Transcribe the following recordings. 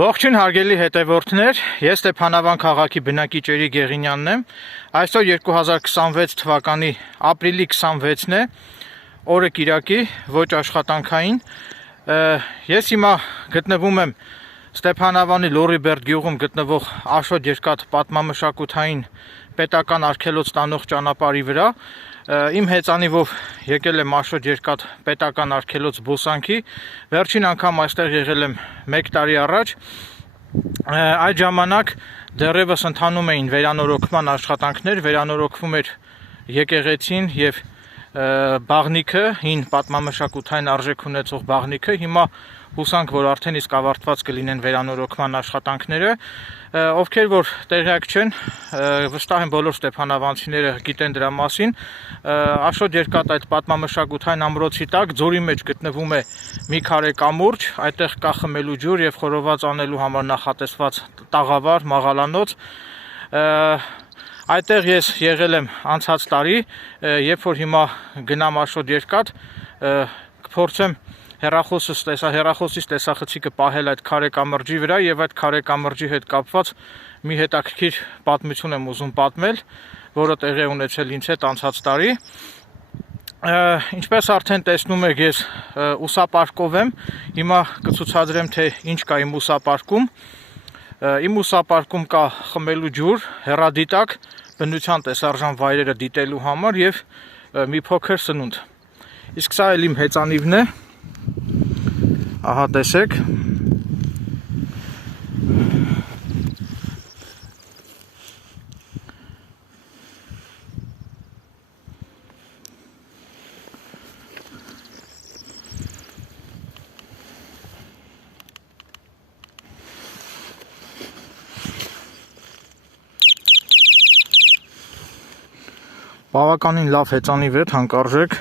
Ողջույն հարգելի հետևորդներ, ես Ստեփանավան քաղաքի բնակիչ Էրիկ Գեղինյանն եմ։ Այսօր 2026 թվականի ապրիլի 26-ն է, օրը կիրակի, ոչ աշխատանքային։ Ես հիմա գտնվում եմ Ստեփանավանի Լորիբերդ գյուղում գտնվող Աշոտ Երկաթ պատմամշակութային պետական արգելոց տանող ճանապարհի վրա։ Իմ հեծանիվով եկել եմ Աշոտ Երկաթ պետական արգելոց զբոսանքի։ Վերջին անգամ այստեղ եղել եմ 1 տարի առաջ։ Այդ ժամանակ դեռևս ընթանում էին վերանորոգման աշխատանքներ, վերանորոգվում էր եկեղեցին եւ բաղնիքը, հին պատմամշակութային արժեք ունեցող բաղնիքը։ Հիմա հուսանք, որ արդեն իսկ ավարտված կլինեն վերանորոգման աշխատանքները։ Ովքեր որ տեղյակ չեն, վստահ եմ բոլոր ստեփանավանցիները գիտեն դրա մասին։ Աշոտ Երկաթ այդ պատմամշակութային ամրոցի տակ ձորի մեջ գտնվում է մի քարե կամուրջ, այդտեղ կա խմելու ջուր եւ խորոված անելու համար նախատեսված տաղավար, մաղալանոց։ Այդտեղ ես եղել եմ անցած տարի, երբ որ հիմա գնամ Աշոտ Երկաթ, կփորձեմ հեռախոսից տեսախցիկը պահել այդ քարե կամրջի վրա եւ այդ քարե կամրջի հետ կապված մի հետաքրքիր պատմություն եմ ուզում պատմել, որը տեղի ունեցել ինձ հետ անցած տարի։ Ինչպես արդեն տեսնում եք, ես ուսապարկով եմ։ Հիմա կցուցադրեմ, թե ինչ կա իմ ուսապարկում։ Իմ ուսապարկում կա խմելու ջուր, հեռադիտակ, բնության տեսարժան վայրերը դիտելու համար եւ մի փոքր սնունդ։ Իսկ սա էլ իմ հեծանիվն է։ Ահա տեսեք։ Բավականին լավ հեծանիվ է, թանկարժեք։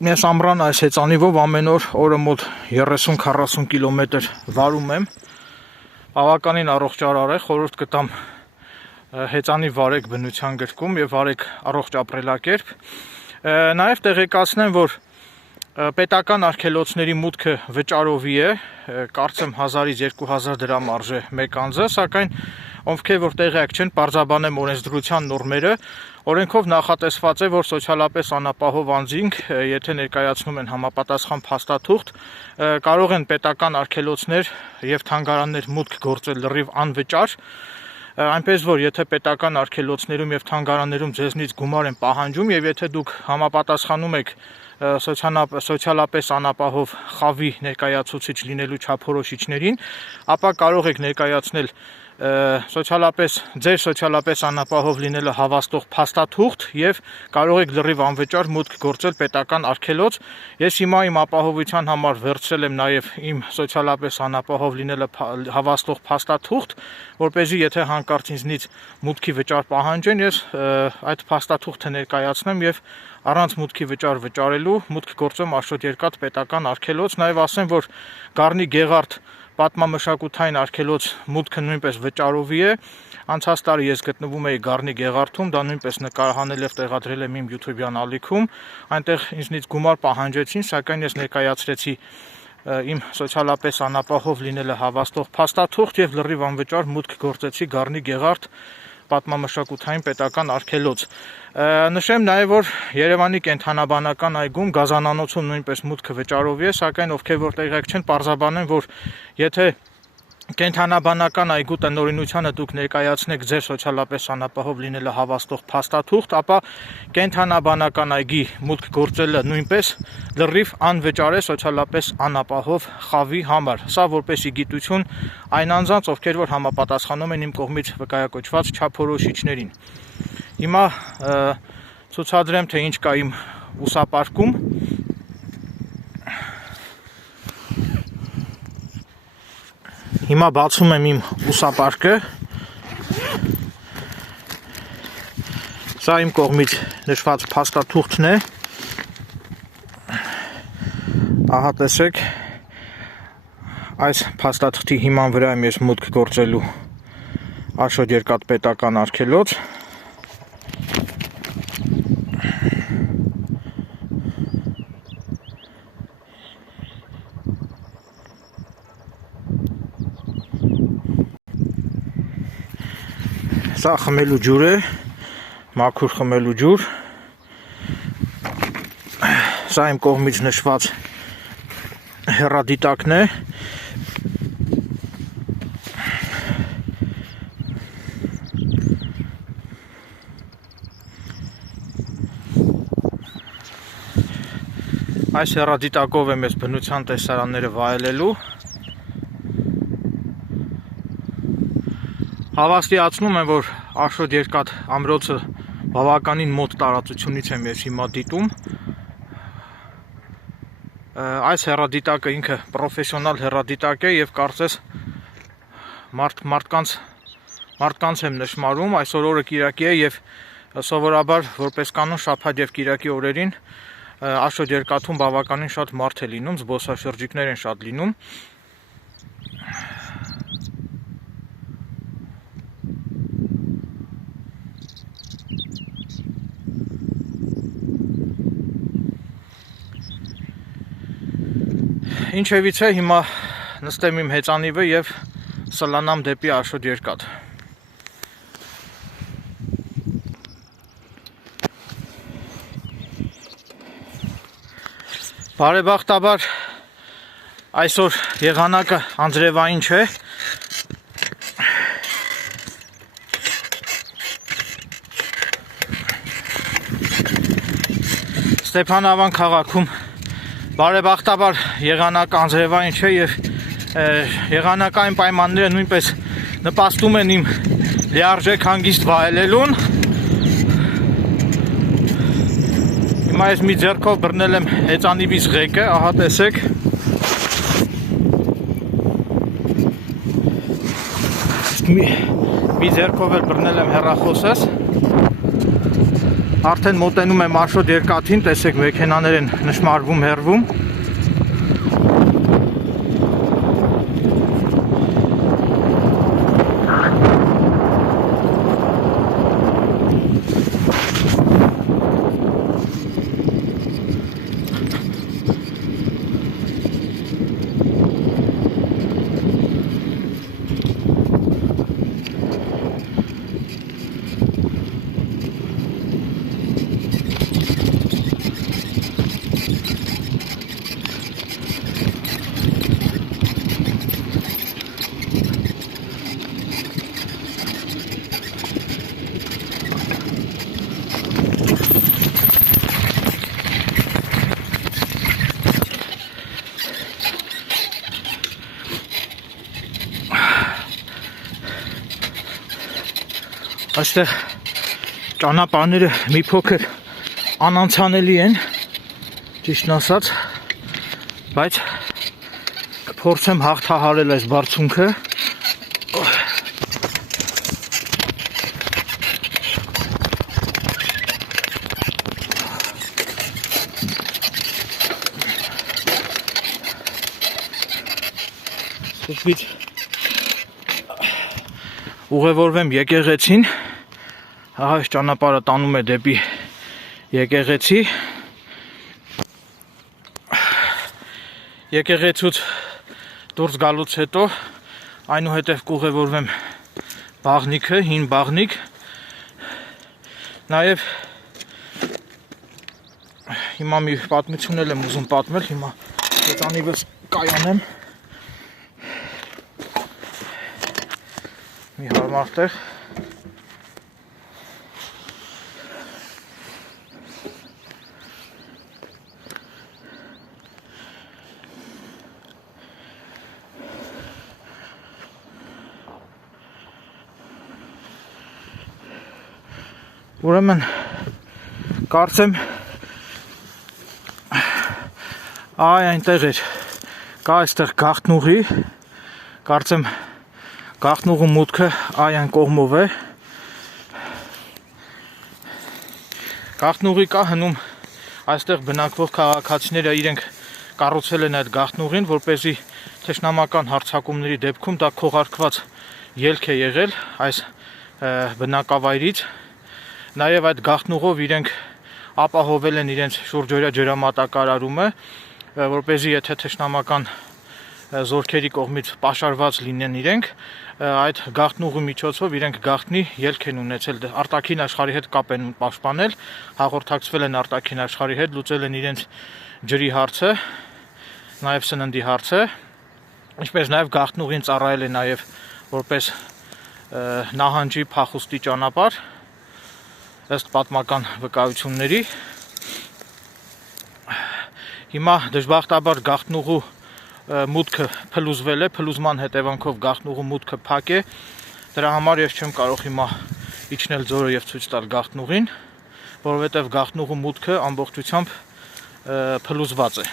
Ես ամռան այս հեծանիվով ամեն օր օրը մոտ 30-40 կիլոմետր վարում եմ։ Բավականին առողջարար է, խորհուրդ կտամ հեծանիվ վարեք բնության գրկում եւ վարեք առողջ ապրելակերպ։ Նաեւ տեղեկացնեմ, որ պետական արգելոցների մուտքը վճարովի է, կարծեմ 1000-ից 2000 դրամ արժե մեկ անձը, սակայն ովքեր որ տեղյակ չեն, պարզաբանեմ օրենսդրության նորմերը։ Օրենքով նախատեսված է, որ սոցիալապես անապահով անձինք, եթե ներկայացնում են համապատասխան փաստաթուղթ, կարող են պետական արգելոցներ եւ թանգարաններ մուտք գործել լրիվ անվճար, այնպես որ եթե պետական արգելոցներում եւ թանգարաններում ձեզնից գումար են պահանջում եւ եթե դուք համապատասխանում եք սոցիալապես անապահով խավի ներկայացուցիչ լինելու չափորոշիչներին, ապա կարող եք ներկայացնել ձեր սոցիալապես անապահով լինելը հավաստող փաստաթուղթ եւ կարող եք լրիվ անվճար մուտք գործել պետական արգելոց։ Ես հիմա իմ ապահովության համար վերցրել եմ նաեւ իմ սոցիալապես անապահով լինելը հավաստող փաստաթուղթ, որպեսզի եթե հանկարծ ինձնից մուտքի վճար պահանջեն, ես այդ փաստաթուղթը ներկայացնեմ եւ առանց մուտքի վճար վճարելու մուտք գործեմ Աշոտ Երկաթ պետական արգելոց։ Նաեւ ասեմ, որ Գառնի Գեղարդ պատմամշակութային արգելոց մուտքը նույնպես վճարովի է։ Անցած տարի ես գտնվում էի Գառնի Գեղարդում, դա նույնպես նկարահանել եւ տեղադրել եմ իմ YouTube-յան ալիքում։ Այնտեղ ինձնից գումար պահանջեցին, սակայն ես ներկայացրեցի իմ սոցիալապես անապահով լինելը հավաստող փաստաթուղթ եւ լրիվ անվճար մուտք գործեցի Գառնի Գեղարդ պատմամշակութային պետական արգելոց։ Նշեմ նաեւ, որ Երևանի կենթանաբանական այգում գազանանոցում նույնպես մուտքը վճարովի է, սակայն ովքեր որ տեղյակ չեն, պարզաբանեն, որ եթե կենթանաբանական այգու տնօրինությանը դուք ներկայացնեք ձեր սոցիալապես անապահով լինելը հավաստող փաստաթուղթ, ապա կենթանաբանական այգի մուտք գործելը նույնպես լրիվ անվճար է սոցիալապես անապահով խավի համար։ Սա որպեսի գիտություն այն անձանց, ովքեր որ համապատասխանում են իմ կողմից վկայակոչված չափորոշիչներին։ Հիմա ցուցադրեմ, թե ինչ կա իմ ուսապարկում։ Հիմա բացում եմ իմ ուսապարկը։ Սա իմ կողմից նշված փաստաթուղթն է։ Ահա տեսեք, այս փաստաթղթի հիման վրա եմ ես մուտք գործելու Աշոտ Երկաթ պետական արգելոց։ Սա խմելու ջուր է, մաքուր խմելու ջուր։ Սա իմ կողմից նշված հեռադիտակն է։ Այս հեռադիտակով եմ ես բնության տեսարանները վայելելու։ Հավաստիացնում եմ, որ Աշոտ Երկաթ ամրոցը բավականին մոտ տարածությունից եմ ես հիմա դիտում։ Այս հեռադիտակը ինքը պրոֆեսիոնալ հեռադիտակ է եւ կարծես մարդկանց եմ նշмарում, այսօր օրը կիրակի է եւ սովորաբար որպես կանոն շաբաթ եւ կիրակի օրերին Աշոտ Երկաթում բավականին շատ մարդ է լինում, զբոսաշրջիկներ են շատ լինում։ Ինչևից է հիմա նստեմ իմ հեծանիվը եւ սլանամ դեպի Աշոտ Երկաթ։ Բարեբախտաբար այսօր եղանակը անձրևային չէ։ Ստեփանավան քաղաքում բարեբախտաբար եղանակը անձրևային չէ եւ եղանակային պայմանները նույնպես նպաստում են իմ լիարժեք հանգիստ վայելելուն։ Հիմա ես մի ձեռքով բռնել եմ հեծանիվից ղեկը, ահա տեսեք։ Մի ձեռքով էլ բռնել եմ հեռախոսս։ Արդեն մոտենում եմ Աշոտ Երկաթին, տեսեք մեքենաներ են նշмарվում հեռվում։ Այստեղ ճանապարհները մի փոքր անանցանելի են, ճիշտն ասած, բայց կփորձեմ հաղթահարել այս բարձունքը։ Սկզբից ուղևորվեմ եկեղեցին։ Ահա այս ճանապարհը տանում է դեպի եկեղեցի։ Եկեղեցուց դուրս գալուց հետո այնուհետև կուղևորվեմ բաղնիքը, հին բաղնիք։ Նաև հիմա մի պատմություն եմ ուզում պատմել, հիմա հեծանիվս կայանեմ մի հարմար տեղ։ Ուրեմն կարծեմ այնտեղ էր, կա այստեղ գաղտնուղի, կարծեմ գաղտնուղու մուտքը այն կողմով է։ Գաղտնուղի կա հնում այստեղ բնակվող քաղաքացիները իրենք կառուցել են այդ գաղտնուղին, որպեսզի թշնամական հարձակումների դեպքում դա քողարկված ելք է եղել այս բնակավայրից։ Նաև այդ գաղտնուղով իրենք ապահովել են իրենց շուրջօրյա ջրամատակարարումը, որպեսզի եթե թշնամական զորքերի կողմից պաշարված լինեն իրենք, այդ գաղտնուղու միջոցով իրենք գաղտնի ելք են ունեցել, արտաքին աշխարհի հետ կապ են պաշտպանել, հաղորդակցվել են արտաքին աշխարհի հետ, լուծել են իրենց ջրի հարցը, նաև սննդի հարցը, ինչպես նաև գաղտնուղին ծառայել է նաև որպես նահանջի փախուստի ճանապարհ, ըստ պատմական վկայությունների։ Հիմա դժբախտաբար գաղտնուղու մուտքը փլուզվել է, փլուզման հետևանքով գաղտնուղու մուտքը փակ է, դրա համար ես չեմ կարող հիմա իջնել ձորը եւ ցույց տալ գաղտնուղին, որովհետեւ գաղտնուղու մուտքը ամբողջությամբ փլուզված է։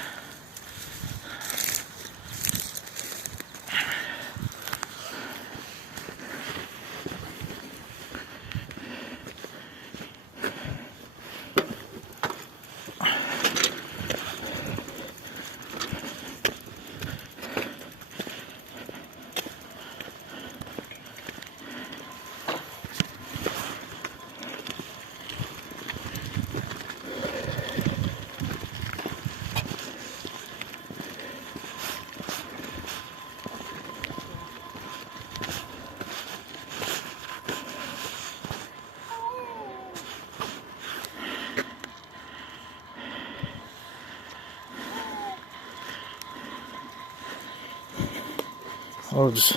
Orada.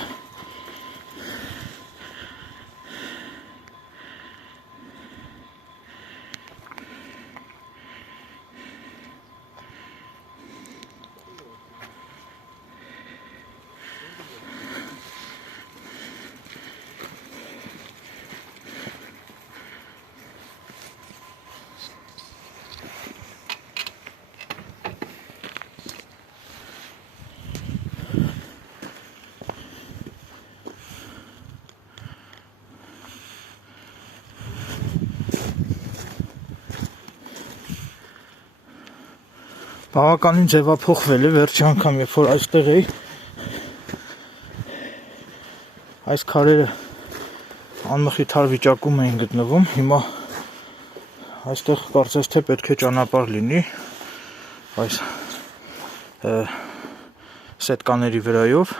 Բավականին ձևափոխվել է, վերջի անգամ երբ որ այստեղ էի, այս քարերը անմխիթար վիճակում էին գտնվում, հիմա այստեղ կարծես թե պետք է ճանապարհ լինի այս սետկաների վրայով։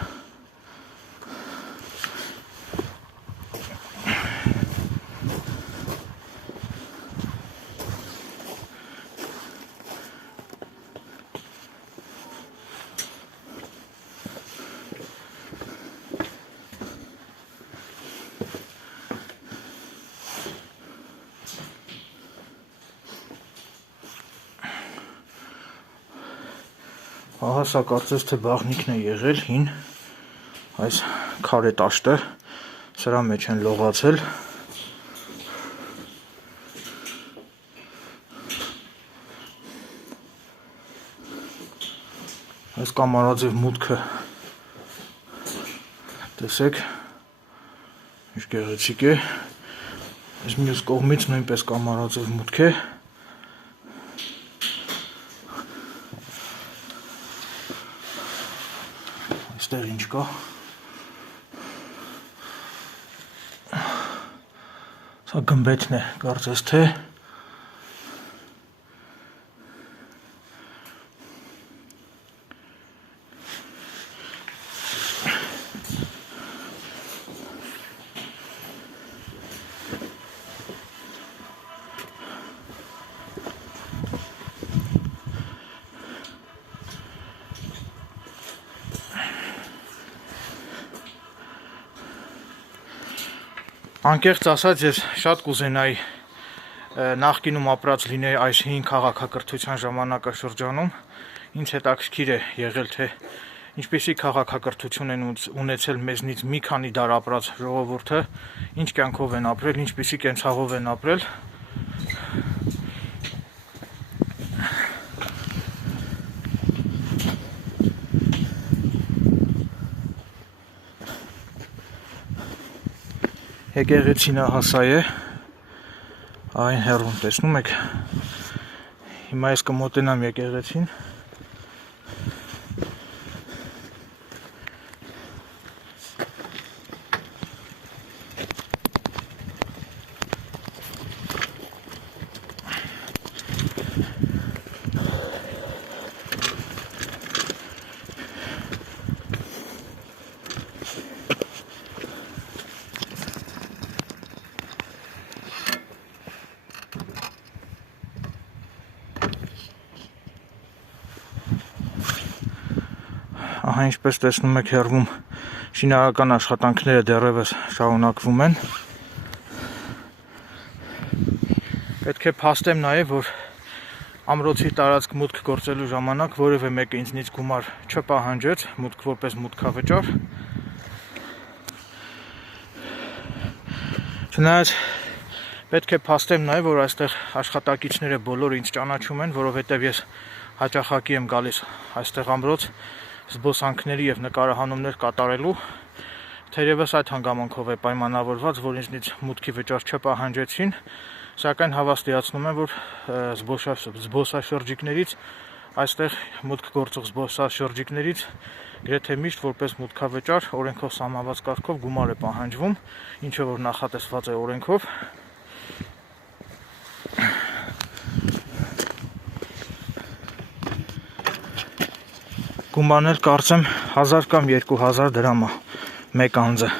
Ահա սա կարծես թե բաղնիքն է եղել հին, այս քարե տաշտը, սրա մեջ են լողացել։ Այս կամարաձև մուտքը, տեսեք, ինչ գեղեցիկ է, այս մյուս կողմից նույնպես կամարաձև մուտք է։ Այստեղ ինչ կա։ Սա գմբեթն է, կարծես թե։ Անկեղծ ասած, ես շատ կուզենայի նախկինում ապրած լինեի այս հին քաղաքակրթության ժամանակաշրջանում, ինձ հետաքրքիր է եղել, թե ինչպիսի քաղաքակրթություն են ունեցել մեզնից մի քանի դար ապրած ժողովուրդը, ինչ կյանքով են ապրել, ինչպիսի կենցաղով են ապրել։ Եկեղեցին հասա է, այն հեռվում տեսնում եք, հիմա ես կմոտենամ եկեղեցին, ինչպես տեսնում եք հեռվում շինարարական աշխատանքները դեռևս շարունակվում են։ Պետք է փաստեմ նաև, որ ամրոցի տարածք մուտք գործելու ժամանակ որևէ մեկը ինձնից գումար չպահանջեց, մուտք որպես մուտքավճար։ Չնայած պետք է փաստեմ նաև, որ այստեղ աշխատակիցները բոլորը ինձ ճանաչում են, որովհետև ես հաճախակի եմ գալիս այստեղ ամրոց զբոսանքների եւ նկարահանումներ կատարելու, թերևս այդ հանգամանքով է պայմանավորված, որ ինձնից մուտքի վճար չպահանջեցին, սակայն հավաստիացնում եմ, որ զբոսաշրջիկներից այստեղ մուտք գործող զբոսաշրջիկներից գրեթե միշտ որպես մուտքավճար օրենքով սահմանված կարգով գումար է պահանջվում, ինչը որ նախատեսված է օրենքով։ Գումարն էլ կարծեմ 1000 կամ 2000 դրամ է մեկ անձը։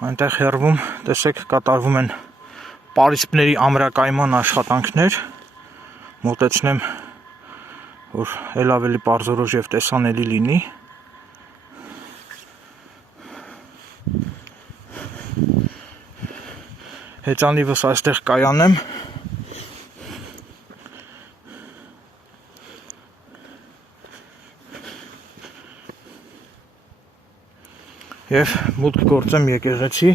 Այնտեղ հեռվում, տեսեք, կատարվում են պարիսպների ամրակայման աշխատանքներ, մոտեցնեմ, որ էլ ավելի պարզորոշ և տեսանելի լինի։ Հեծանիվս այստեղ կայանեմ, և մուտք գործեմ եկեղեցի։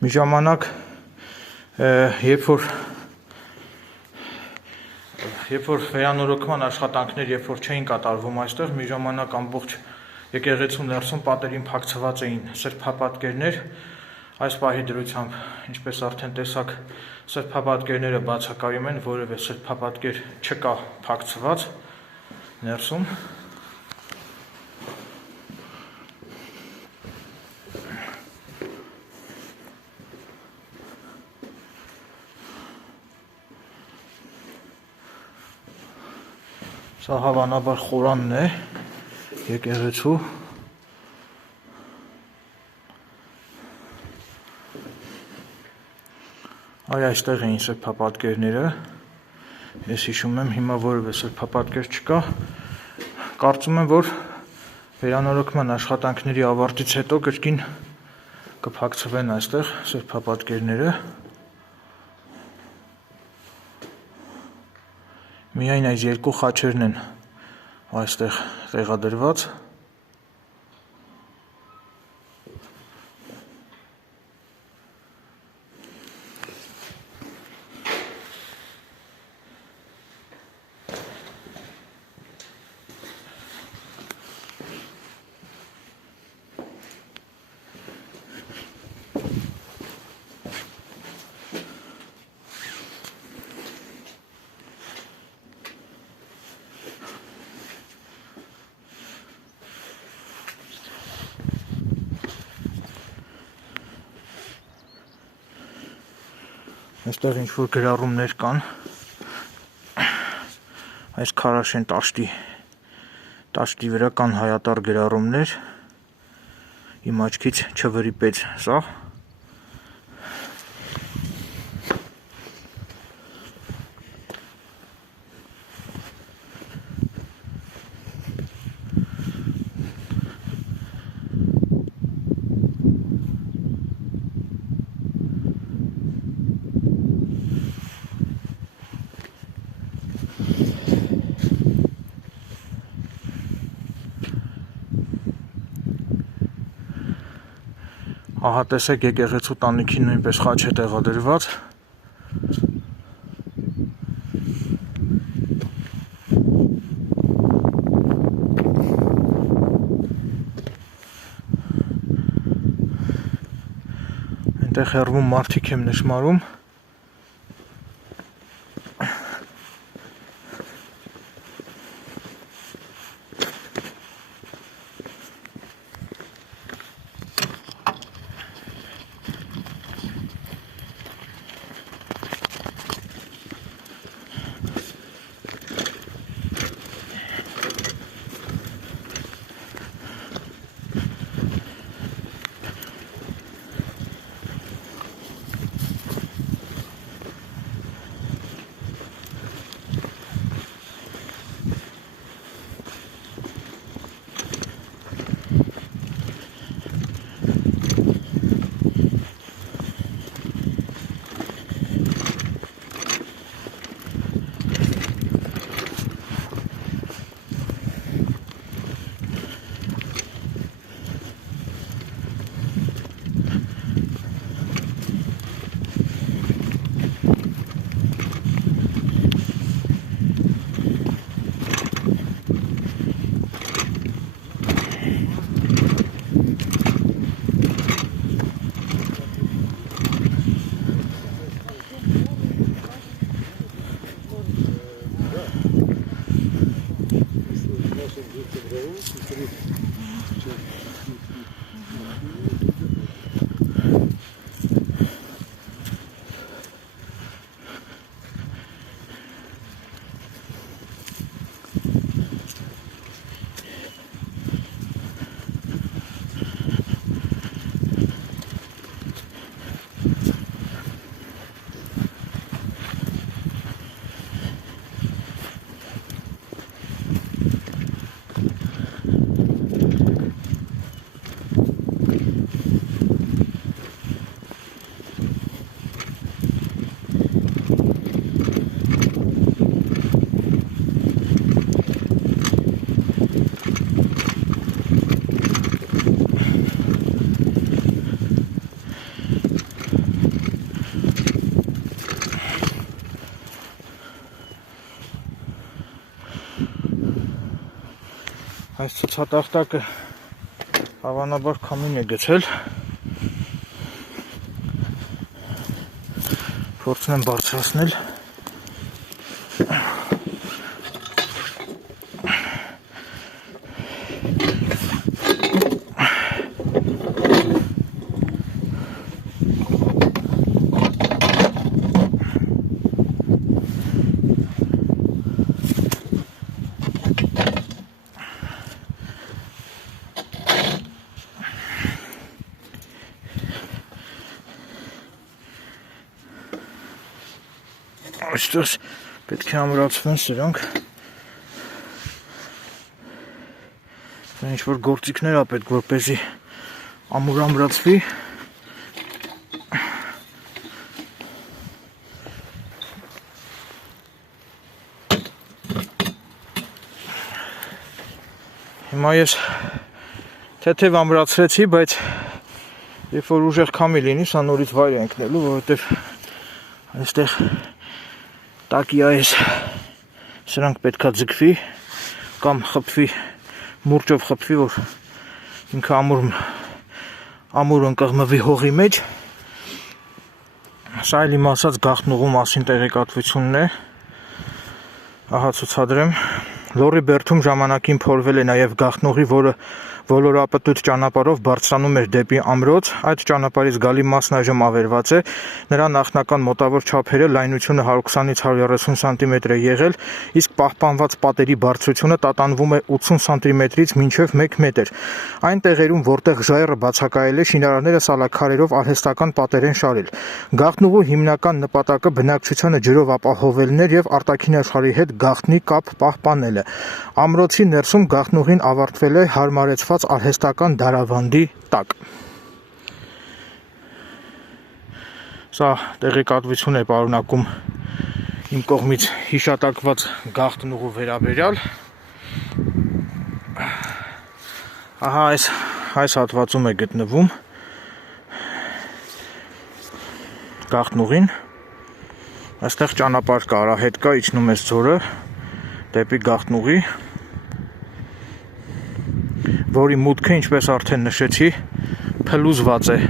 Մի ժամանակ, երբ որ վերանորոգման աշխատանքներ չէին կատարվում այստեղ, մի ժամանակ ամբողջ եկեղեցու ներսում պատերին փակցված էին սրբապատկերներ, այս պահի դրությամբ, ինչպես արդեն տեսաք, սրբապատկերները բացակայում են, որևէ սրբապատկեր չկա փակցված ներսում։ Սա հավանաբար խորանն է եկեղեցու։ Այ այստեղ էին սրբապատկերները, ես հիշում եմ, հիմա որևէ սրբապատկեր չկա, կարծում եմ, որ վերանորոգման աշխատանքների ավարտից հետո կրկին կփակցվեն այստեղ սրբապատկերները։ Միայն այս երկու խաչերն են այստեղ տեղադրված։ Այստեղ ինչ-որ գրառումներ կան, այս քարաշեն տաշտի վրա կան հայատառ գրառումներ, իմ աչքից չվրիպեց սա։ Ահա տեսեք եկեղեցու տանիքին նույնպես խաչ է տեղադրված։ Այնտեղ հեռվում մարդիկ եմ նշմարում։ Այս ցուցատախտակը հավանաբար քամին է գցել։ Փորձեմ բարձրացնել։ Այստեղ պետք է ամրացվեն սրանք։ Ինչ-որ գործիքներ ա պետք, որպեսզի ամուր ամրացվի։ Հիմա ես թեթև ամրացրեցի, բայց երբ որ ուժեղ քամի լինի, սա նորից վայր է ընկնելու, որովհետև այստեղ տակիա ես սրանք պետքա ձգվի կամ խփվի, մուրճով խփվի, որ ինքը ամուր ընկղմվի հողի մեջ։ Սա էլ իմ ասած գաղտնուղու մասին տեղեկատվությունն է։ Ահա ցուցադրեմ։ Լոռի բերդում ժամանակին փորվել է նաև գաղտնուղի, որը ոլորապտույտ ճանապարհով բարձրանում էր դեպի ամրոց։ Այդ ճանապարհից գալի մասն այժմ ավերված է։ Նրա նախնական մոտավոր չափերը լայնությունը 120-ից 130 սանտիմետր է եղել, իսկ պահպանված պատերի բարձրությունը տատանվում է 80 սանտիմետրից մինչև 1 մետր։ Այն տեղերում, որտեղ ժայռը բացակայել է, շինարանները սալաքարերով արհեստական պատեր են շարել։ Գաղտնուղու հիմնական նպատակը բնակչությանը ջրով ապահովելն էր եւ արտաքին աշխարհի հետ գաղտնի կապ պահպանելը։ Ամրոցի ներսում գաղտնուղին ավարտվել է հարմարեցված արհեստական դարավանդի տակ։ Սա տեղեկատվություն է պարունակում իմ կողմից հիշատակված գաղտնուղու վերաբերյալ։ Ահա այս հատվածում է գտնվում գաղտնուղին։ Այստեղ ճանապարհ կա, արահետ կա, իջնում ես ձորը դեպի գաղտնուղի, որի մուտքը, ինչպես արդեն նշեցի, փլուզված է։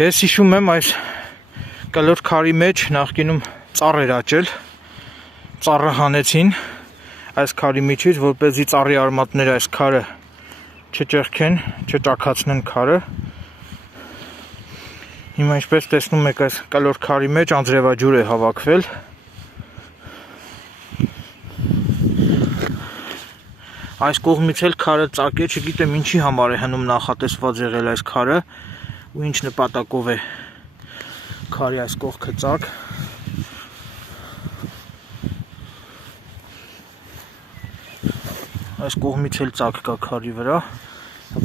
Ես հիշում եմ այս կլոր քարի մեջ նախկինում ծառ էր աճել, ծառը հանեցին այս քարի միջից, որպեսզի ծառի արմատները այս քարը չճեղքեն, չճաքացնեն քարը։ Հիմա ինչպես տեսնում եք, այս կլոր քարի մեջ անձրևաջուր է հավաքվել։ Այս կողմից էլ քարը ծակ է, չգիտեմ ինչի համար է հնում նախատեսված եղել այս քարը ու ինչ նպատակով է քարի այս կողքը ծակ։ Այս կողմից էլ ծակ կա քարի վրա,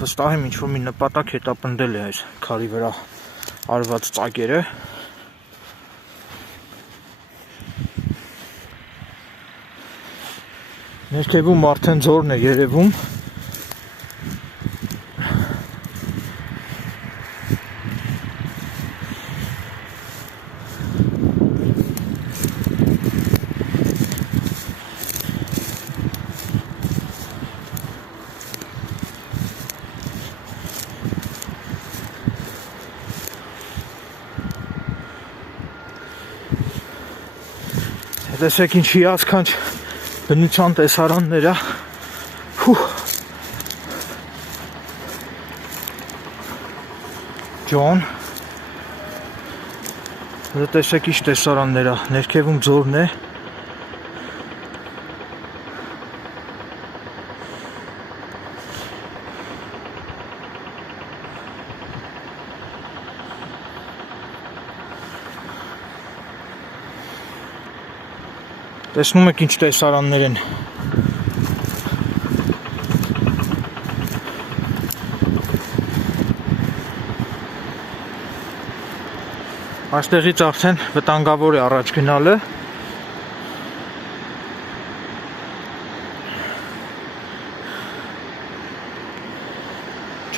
վստահ եմ ինչ-որ մի նպատակ հետապնդել է այս քարի վրա արված ծակերը։ Ներքևում արդեն ձորն է երևում։ Տեսեք ինչ հիասքանչ բնության տեսարաններ է։ Ջոն։ Տեսեք ինչ տեսարաններ է, ներքևում ձորն է։ Տեսնում եք ինչ տեսարաններ են։ Այստեղից արդեն վտանգավոր է առաջ գնալը։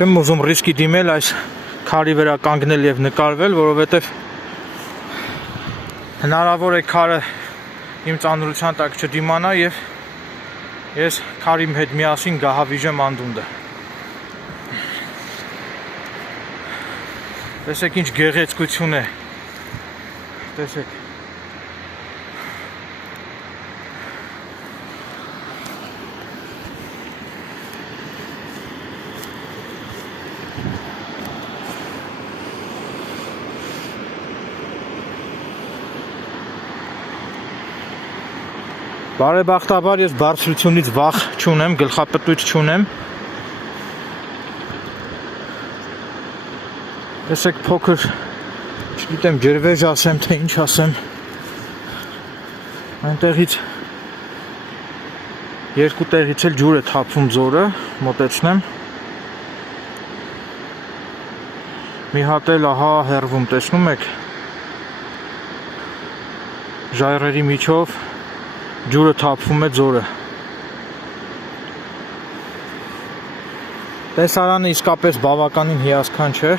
Չեմ ուզում ռիսկի դիմել այս քարի վրա կանգնել եւ նկարվել, որովհետեւ հնարավոր է քարը իմ ծանրության տակ չդիմանա եւ ես քարի հետ միասին գահավիժեմ անդունդը։ Տեսեք ինչ գեղեցկություն է։ Տեսեք։ Բարեբախտաբար ես բարձրությունից վախ չունեմ, գլխապտույտ չունեմ։ Տեսեք փոքր, չգիտեմ ջրվեժ ասեմ, թե ինչ ասեմ։ Այնտեղից երկու տեղից էլ ջուր է թափվում ձորը, մոտեցնեմ։ Մի հատ էլ ահա հեռվում, տեսնում եք։ Ժայռերի միջով ջուրը թափվում է ձորը։ Տեսարանը իսկապես բավականին հիասքանչ է։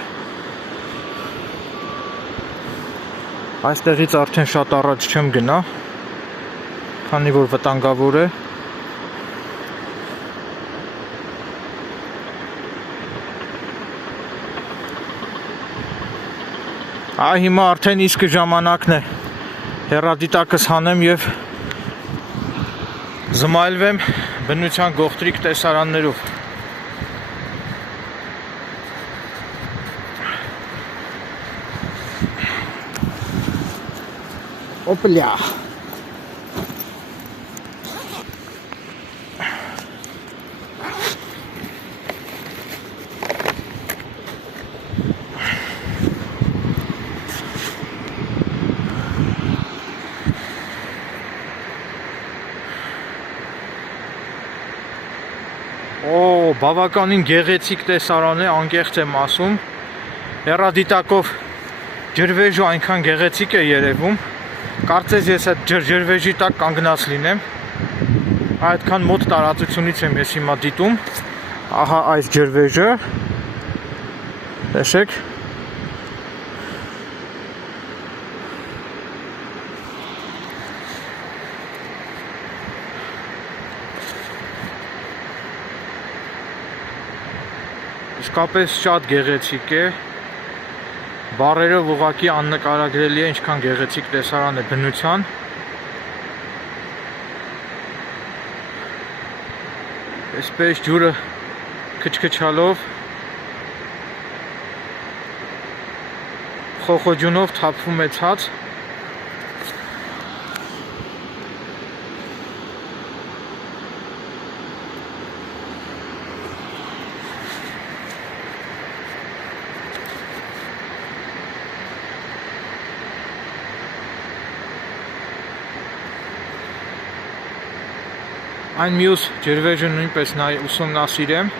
Այստեղից արդեն շատ առաջ չեմ գնա, քանի որ վտանգավոր է։ Հիմա արդեն իսկ ժամանակն է հեռադիտակս հանեմ եւ զմայլվեմ բնության գողտրիկ տեսարաններով։ Օպլյա։ Բավականին գեղեցիկ տեսարան է, անկեղծ եմ ասում։ Հեռադիտակով ջրվեժը այնքան գեղեցիկ է երևում։ Կարծես ես այդ ջրվեժի տակ կանգնած լինեմ։ Այդքան մոտ տարածությունից եմ ես հիմա դիտում։ Ահա այս ջրվեժը։ Տեսեք։ Իսկապես շատ գեղեցիկ է, բառերով ուղղակի աննկարագրելի է ինչքան գեղեցիկ տեսարան է բնության։ Այսպես ջուրը քչքչալով, խոխոջունով թափվում է ցած։ Այն մյուս ջրվեժը նույնպես ուսումնասիրեմ։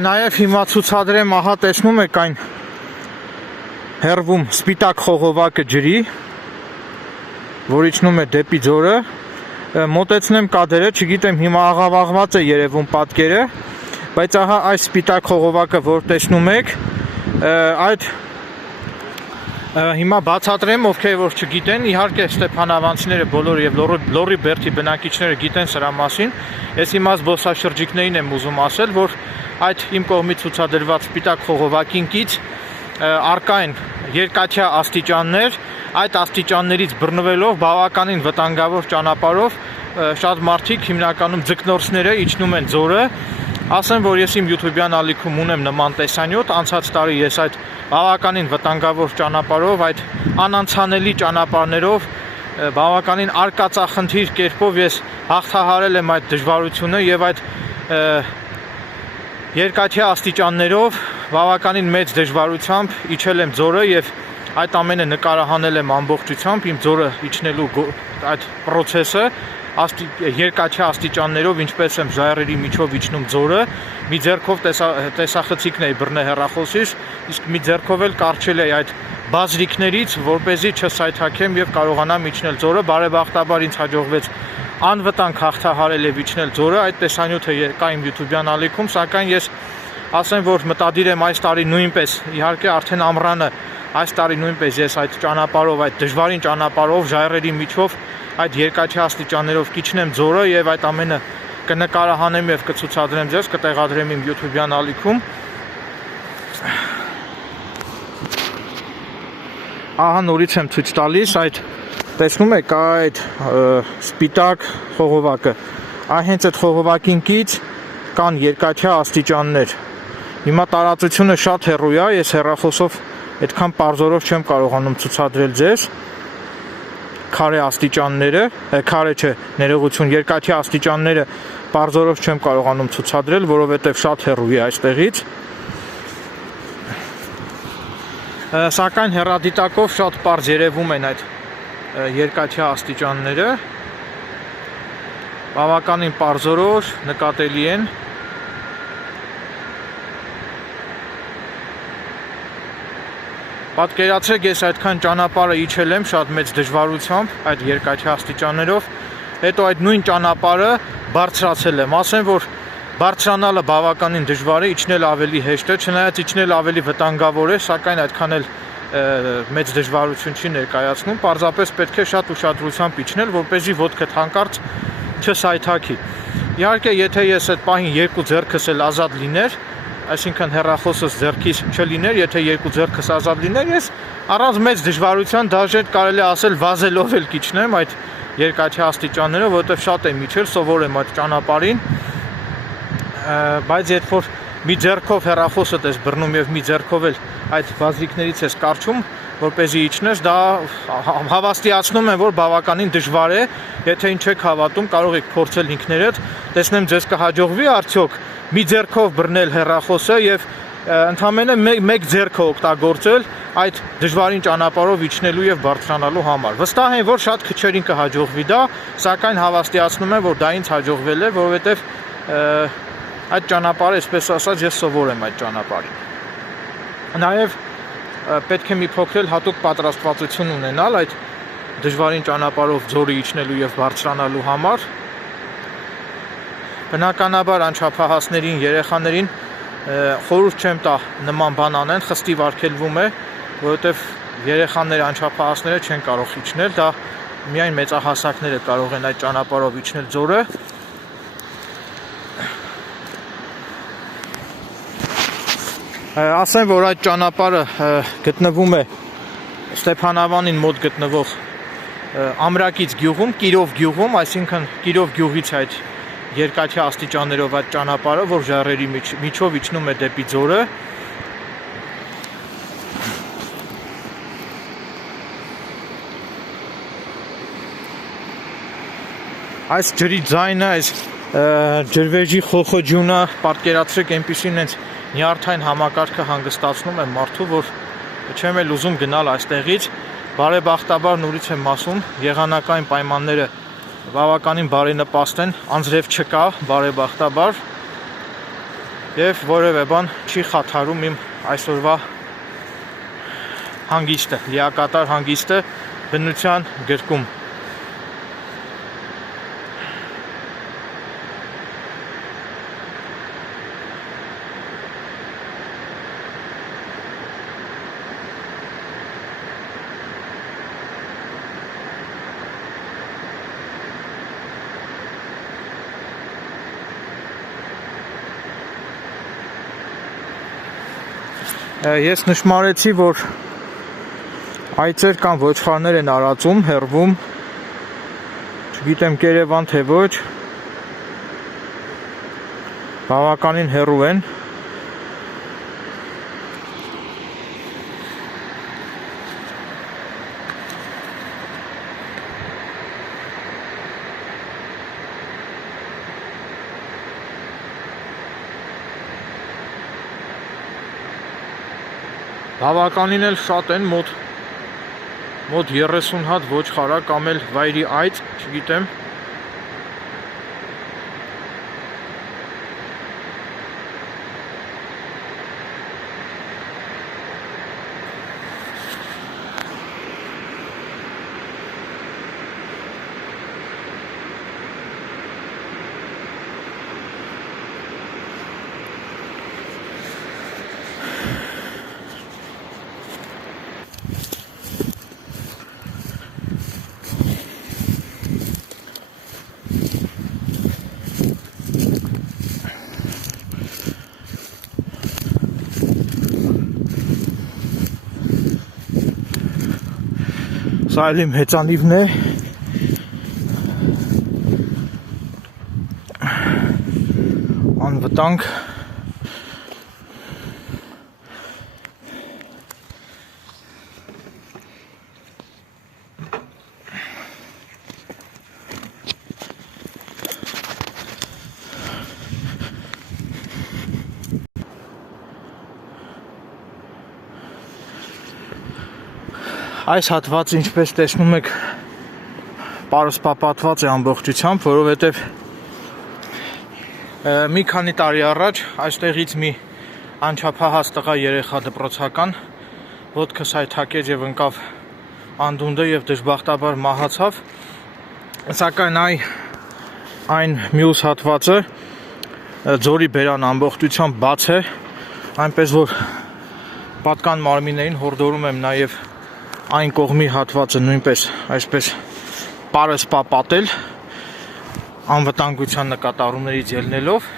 Նաև հիմա ցուցադրեմ, ահա տեսնում եք այն հեռվում սպիտակ խողովակը ջրի, որ իջնում է դեպի ձորը, մոտեցնեմ կադրը, չգիտեմ հիմա աղավաղված է երևում պատկերը, բայց ահա այս սպիտակ խողովակը, որ տեսնում եք, այդ հիմա բացատրեմ, ովքեր որ չգիտեն, իհարկե Ստեփանավանցիները բոլորը եւ Լոռի բերդի բնակիչները գիտեն սրա մասին։ Ես հիմա զբոսաշրջիկներին եմ ուզում ասել, որ այդ իմ կողմից ցուցադրված սպիտակ խողովակինքից արկա են երկաթյա աստիճաններ, այդ աստիճաններից բռնվելով բավականին վտանգավոր ճանապարհով շատ մարդիկ հիմնականում ձկնորսները իջնում են ձորը Ասեմ, որ ես իմ YouTube-յան ալիքում ունեմ նման տեսանյութ, անցած տարի ես այդ բավականին վտանգավոր ճանապարհով, այդ անանցանելի ճանապարհներով, բավականին արկածախնդիր կերպով ես հաղթահարել եմ այդ դժվարությունը եւ այդ երկաթյա աստիճաններով բավականին մեծ դժվարությամբ իջել եմ ձորը եւ այդ ամենը նկարահանել եմ ամբողջությամբ, իմ ձորը իջնելու այդ process-ը երկաթյա աստիճաններով, ինչպես եմ ժայռերի միջով իջնում ձորը, մի ձեռքով տեսախցիկն էի բռնել հեռախոսից, իսկ մի ձեռքով էլ կարճել էի այդ բազրիկներից, որպեսզի չսայթաքեմ եւ կարողանամ իջնել ձորը։ Բարեբախտաբար ինձ հաջողվեց անվտանգ հաղթահարել եւ իջնել ձորը։ Այդ տեսանյութը կա իմ YouTube-յան ալիքում, սակայն ես ասեմ, որ մտադիր եմ այս տարի նույնպես, իհարկե արդեն ամռանը, այս տարի նույնպես ես այդ ճանապարհով, այդ դժվարին ճանապարհով ժայռերի միջով այդ երկաթյա աստիճաններով կիջնեմ ձորը եւ այդ ամենը կնկարահանեմ եւ կցուցադրեմ ձեզ, կտեղադրեմ իմ YouTube-յան ալիքում։ Ահա նորից եմ ցույց տալիս, այդ տեսնում եք, այդ սպիտակ խողովակը, հենց այդ խողովակին կից կան երկաթյա աստիճաններ։ Հիմա տարածությունը շատ հեռու է, ես հեռախոսով այդքան պարզորով չեմ կարողանում ցուցադրել ձեզ քարե աստիճանները, քարե չէ, ներողություն, երկաթյա աստիճանները պարզորով չեմ կարողանում ցուցադրել, որովհետև շատ հեռու է այստեղից։ Սակայն հեռադիտակով շատ պարզ երևում են այդ երկաթյա աստիճանները, բավականին պարզորոշ նկատելի են։ Պատկերացրեք, ես այդքան ճանապարհը իջել եմ շատ մեծ դժվարությամբ, այդ երկաթյա աստիճաններով, հետո այդ նույն ճանապարհը բարձրացել եմ, ասեմ, որ բարձրանալը բավականին դժվար է, իջնել ավելի հեշտ է, չնայած իջնել ավելի վտանգավոր է, սակայն այդքան էլ մեծ դժվարություն չի ներկայացնում, պարզապես պետք է շատ ուշադրությամբ իջնել, որպեսզի ոտքդ հանկարծ չսայթաքի։ Իհարկե, եթե ես այդ պահին երկու ձեռքս էլ ազատ լիներ, այսինքն հեռախոսս ձեռքիս չլիներ, եթե երկու ձեռքս ազատ լիներ, ես առանց մեծ դժվարության դաժե կարելի ասել վազելով էլ կիջնեմ այդ երկաթյա աստիճանները, որովհետև շատ եմ իջել, սովոր եմ այդ ճանապարհին, բայց երբ որ մի ձեռքով հեռախոսդ ես բռնում եւ մի ձեռքով էլ այդ վազիկներից ես կարճում, որպեսզի իջնես, դա հավաստիացնում եմ, որ բավականին դժվար է, եթե ինչ եք հավատում, կարող եք փորձել ինքներդ, տեսնեմ ձեզ կհաջողվի արդյոք մի ձեռքով բռնել հեռախոսը եւ ընդամենը մեկ ձեռքը օգտագործել այդ դժվարին ճանապարհով իջնելու եւ բարձրանալու համար։ Վստահ եմ, որ շատ քչերին կհաջողվի դա, սակայն հավաստիացնում եմ, որ դա ինձ հաջողվել է, որովհետեւ այդ ճանապարհը, այսպես ասած, ես սովոր եմ այդ ճանապարհին։ Նաեւ պետք է մի փոքր հատուկ պատրաստվածություն ունենալ այդ դժվարին ճանապարհով ձորը իջնելու եւ բարձրանալու համար։ Բնականաբար անչափահասներին, երեխաներին խորհուրդ չեմ տա նման բան անեն, խստիվ արգելվում է, որովհետև երեխաները, անչափահասները չեն կարող իջնել, դա միայն մեծահասակները կարող են այդ ճանապարհով իջնել ձորը։ Ասեմ, որ այդ ճանապարհը գտնվում է Ստեփանավանին մոտ գտնվող Ամրակից գյուղում, Կիրով գյուղում, այսինքն Կիրով գյուղից այդ երկաթյա աստիճաններով այդ ճանապարհը, որ ժայռերի միջով իջնում է դեպի ձորը։ Այս ջրի ձայնը, այս ջրվեժի խոխոջյունը, պատկերացրեք, այնպիսին հենց նյարդային համակարգը հանգստացնում է մարդու, որ չեմ էլ ուզում գնալ այստեղից։ Բարեբախտաբար նորից եմ ասում, եղանակային պայմանները բավականին բարենպաստ են, անձրև չկա, բարեբախտաբար, եւ որևէ բան չի խաթարում իմ այսօրվա հանգիստը, լիակատար հանգիստը բնության գրկում։ Ես նշմարեցի, որ այծեր կամ ոչխարներ են արածում, հեռվում, չգիտեմ Երևան թե ոչ, բավականին հեռու են։ Բավականին էլ շատ են, մոտ 30 հատ ոչխարը կամ էլ վայրի այծ, չգիտեմ։ Սա էլ իմ հեծանիվն է, անվտանգ, այս հատվածը ինչպես տեսնում եք պարսպապատված է ամբողջությամբ, որովհետև մի քանի տարի առաջ այստեղից մի անչափահաս տղա երեխա դպրոցական ոտքս հայթակեց եւ ընկավ անդունդը եւ դժբախտաբար մահացավ, սակայն այն մյուս հատվածը ձորի բերան ամբողջությամբ բաց է, այնպես որ պատկան մարմիններին հորդորում եմ նաեւ այն կողմի հատվածը նույնպես այսպես պարսպապատել անվտանգության նկատառումներից ելնելով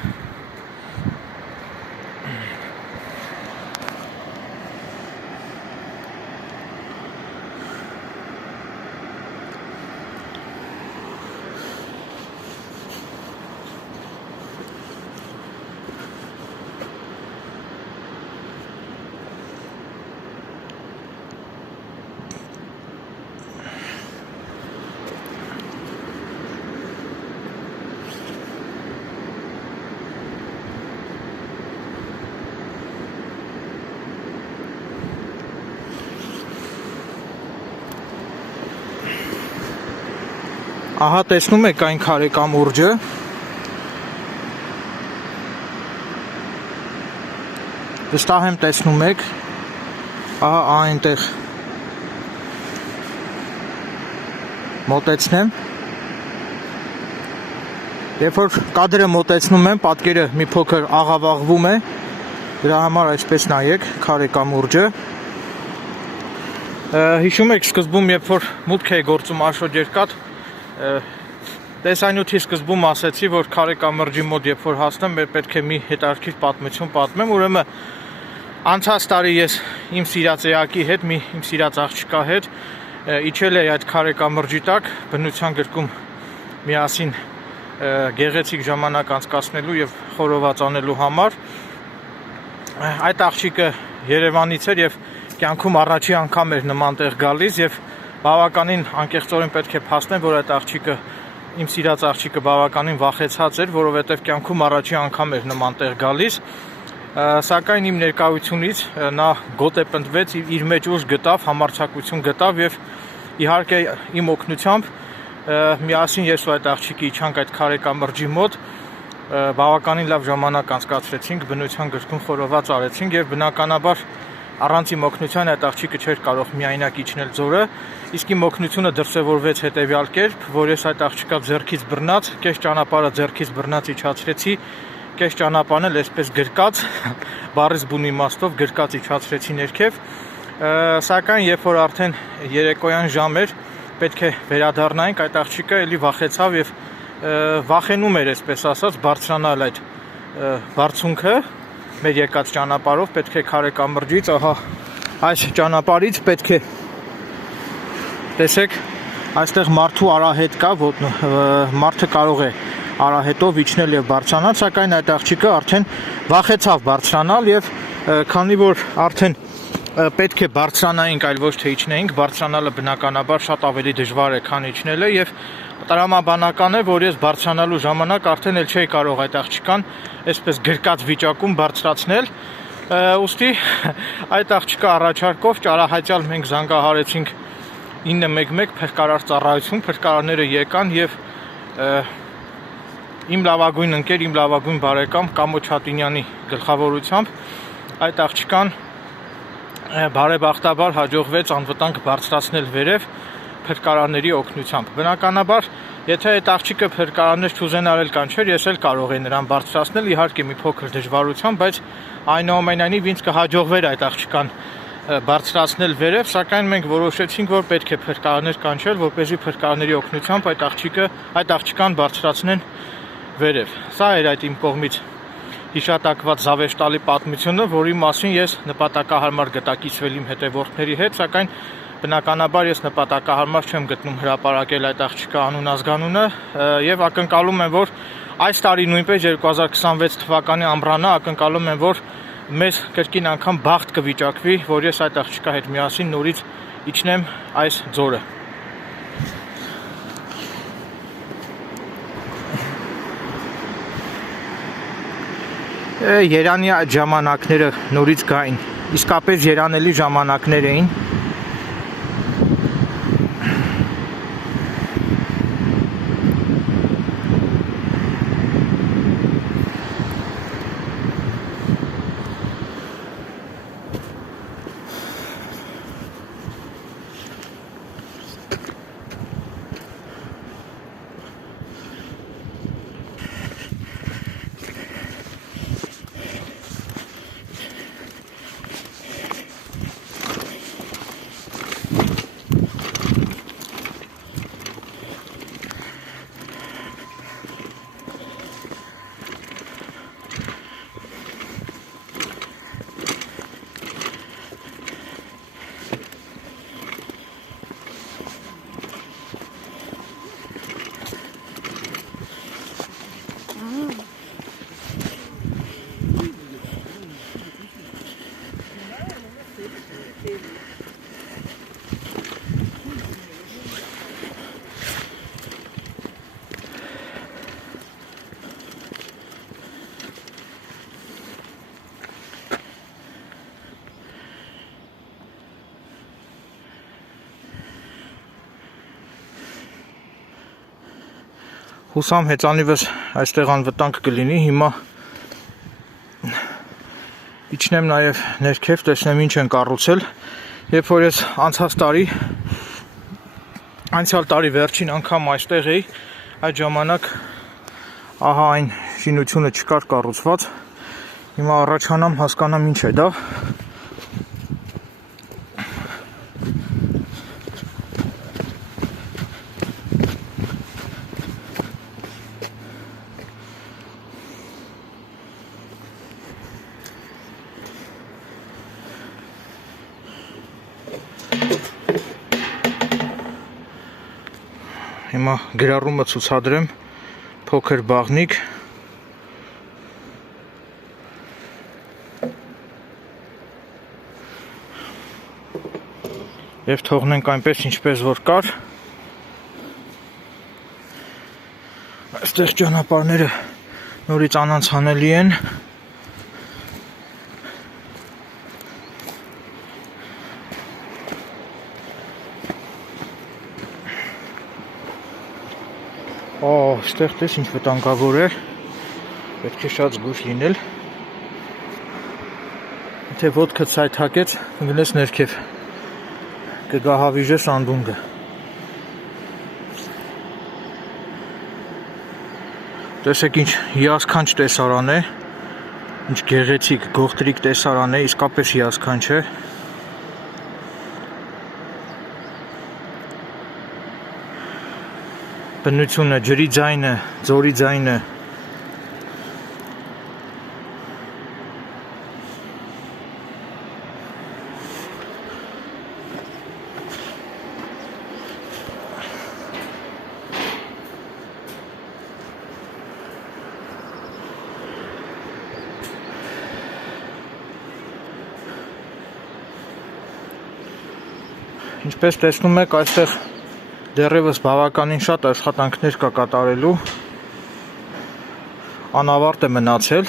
Ահա տեսնում եք այն քարեկամուրջը, վստահ եմ տեսնում եք, ահա այնտեղ մոտեցնեմ, երբ որ կադրը մոտեցնում եմ, պատկերը մի փոքր աղավաղվում է, դրա համար այսպես նայեք քարեկամուրջը, հիշում եք սկզբում, երբ որ մուտք է գործում Աշոջերկատ, տեսանյութի սկզբում ասեցի, որ քարեկամրջի մոտ երբ որ հասնեմ, պետք է մի հետաքրքիր պատմություն պատմեմ, ուրեմն անցած տարի ես իմ սիրած էակի հետ, իմ սիրած աղջկա հետ իջել էի այդ քարեկամրջի տակ, բնության գրկում միասին գեղեցիկ ժամանակ անցկացնելու եւ խորոված անելու համար։ Այդ աղջիկը Երևանից էր եւ կյանքում առաջի անգամ էր նման տեղ գալիս եւ բավականին անկեղծորեն պետք է փաստեմ, որ այդ աղջիկը, իմ սիրած աղջիկը բավականին վախեցած էր, որովհետև կյանքում առաջի անգամ էր նման տեղ գալիս, սակայն իմ ներկայությունից նա գոտեպնդվեց, իր մեջ ուժ գտավ, համարձակություն գտավ եւ իհարկե իմ օգնությամբ միասին ես ու այդ աղջիկը իջանք այդ քարեկամրջի մոտ, բավականին լավ ժամանակ անցկացրեցինք, բնության գրկում խորոված արեցինք եւ բնականաբար առանց իմ օգնության այդ աղջիկը չէր կարող միայնակ իջնել ձորը, իսկ իմ օգնությունը դրսևորվեց հետևյալ կերպ, որ ես այդ աղջկա ձեռքից բռնած, կես ճանապարհը ձեռքից բռնած իջացրեցի, կես ճանապարհն էլ այսպես գրկած, բառից բուն իմաստով գրկած իջացրեցի ներքև, սակայն երբ որ արդեն երեկոյան ժամ էր, պետք է վերադառնայինք, այդ աղջիկը էլի վախեցավ եւ վախենում էր, այսպես ասած, բարձրանալ այդ բարձունքը մեր եկած ճանապարհով, պետք է քարեկամրջից, ահա այս ճանապարհից պետք է տեսեք, այստեղ մարդու արահետ կա, մարդը կարող է արահետով իջնել եւ բարձրանալ, սակայն այդ աղջիկը արդեն վախեցավ բարձրանալ եւ քանի որ արդեն պետք է բարձրանայինք, այլ ոչ թե իջնեինք, բարձրանալը բնականաբար շատ ավելի դժվար է, քան իջնելը եւ տրամաբանական է, որ ես բարձրանալու ժամանակ արդեն էլ չէի կարող այդ աղջիկան այսպես գրկած վիճակում բարձրացնել, ուստի այդ աղջիկը առաջարկով ճարահայտյալ մենք զանգահարեցինք 911 փրկարար ծառայություն, փրկարարները եկան եւ իմ լավագույն ընկեր, իմ լավագույն բարեկամ Կամո Չատինյանի գլխավորությամբ այդ աղջիկան բարեբախտաբար հաջողվեց անվտանգ բարձրացնել վերև փրկարարների օգնությամբ։ Բնականաբար, եթե այդ աղջիկը փրկարաններ չուզենար էլ կանչեր, ես էլ կարող եի նրան բարձրացնել, իհարկե մի փոքր դժվարությամբ, բայց այնուամենայնիվ ինձ կհաջողվեր այդ աղջիկան բարձրացնել վերև, սակայն մենք որոշեցինք, որ պետք է փրկարաններ կանչել, որպեսզի փրկարանների օգնությամբ այդ աղջիկան բարձրացնեն վերև։ Սա էր այդ իմ կողմից հիշատակված զավեշտալի պատմությունը, որի մասին ես նպատակահարմար գտակիցվել իմ հետևորդների հետ, սակայն բնականաբար ես նպատակահարմար չեմ գտնում հրապարակել այդ աղջիկա անուն-ազգանունը եւ ակնկալում եմ, որ այս տարի նույնպես 2026 թվականի ամռանը ակնկալում եմ, որ մեզ կրկին անգամ բախտ կվիճակվի, որ ես այդ աղջիկա հետ միասին նորից իջնեմ այս ձորը։ Երանի այդ ժամանակները նորից գային, իսկապես երանելի ժամանակներ էին։ Հուսամ հեծանիվս այստեղ անվտանգ կլինի, հիմա իջնեմ նաև ներքև, տեսնեմ ինչ են կառուցել, երբ որ ես անցյալ տարի վերջին անգամ այստեղ էի, այդ ժամանակ ահա այն շինությունը չկար կառուցված, հիմա առաջանամ հասկանամ ինչ է դա։ Հիմա գրառումը ցուցադրեմ, փոքր բաղնիկ, եւ թողնենք այնպես ինչպես որ կար։ Այստեղ ճանապարհները նորից անանցանելի են։ Այստեղ տես ինչ վտանգավոր է, պետք է շատ զգույշ լինել, եթե ոտքդ սայթակեց, կգնես ներքև, կգահավիժես անդունգը։ Տեսեք ինչ հիասքանչ տեսարան է, ինչ գեղեցիկ, գողտրիկ տեսարան է, իսկապես հիասքանչ է։ Բնությունը, ջրի ձայնը, ձորի ձայնը։ Ինչպես տեսնում եք, այստեղ դեռևս բավականին շատ աշխատանքներ կա կատարելու։ Անավարտ է մնացել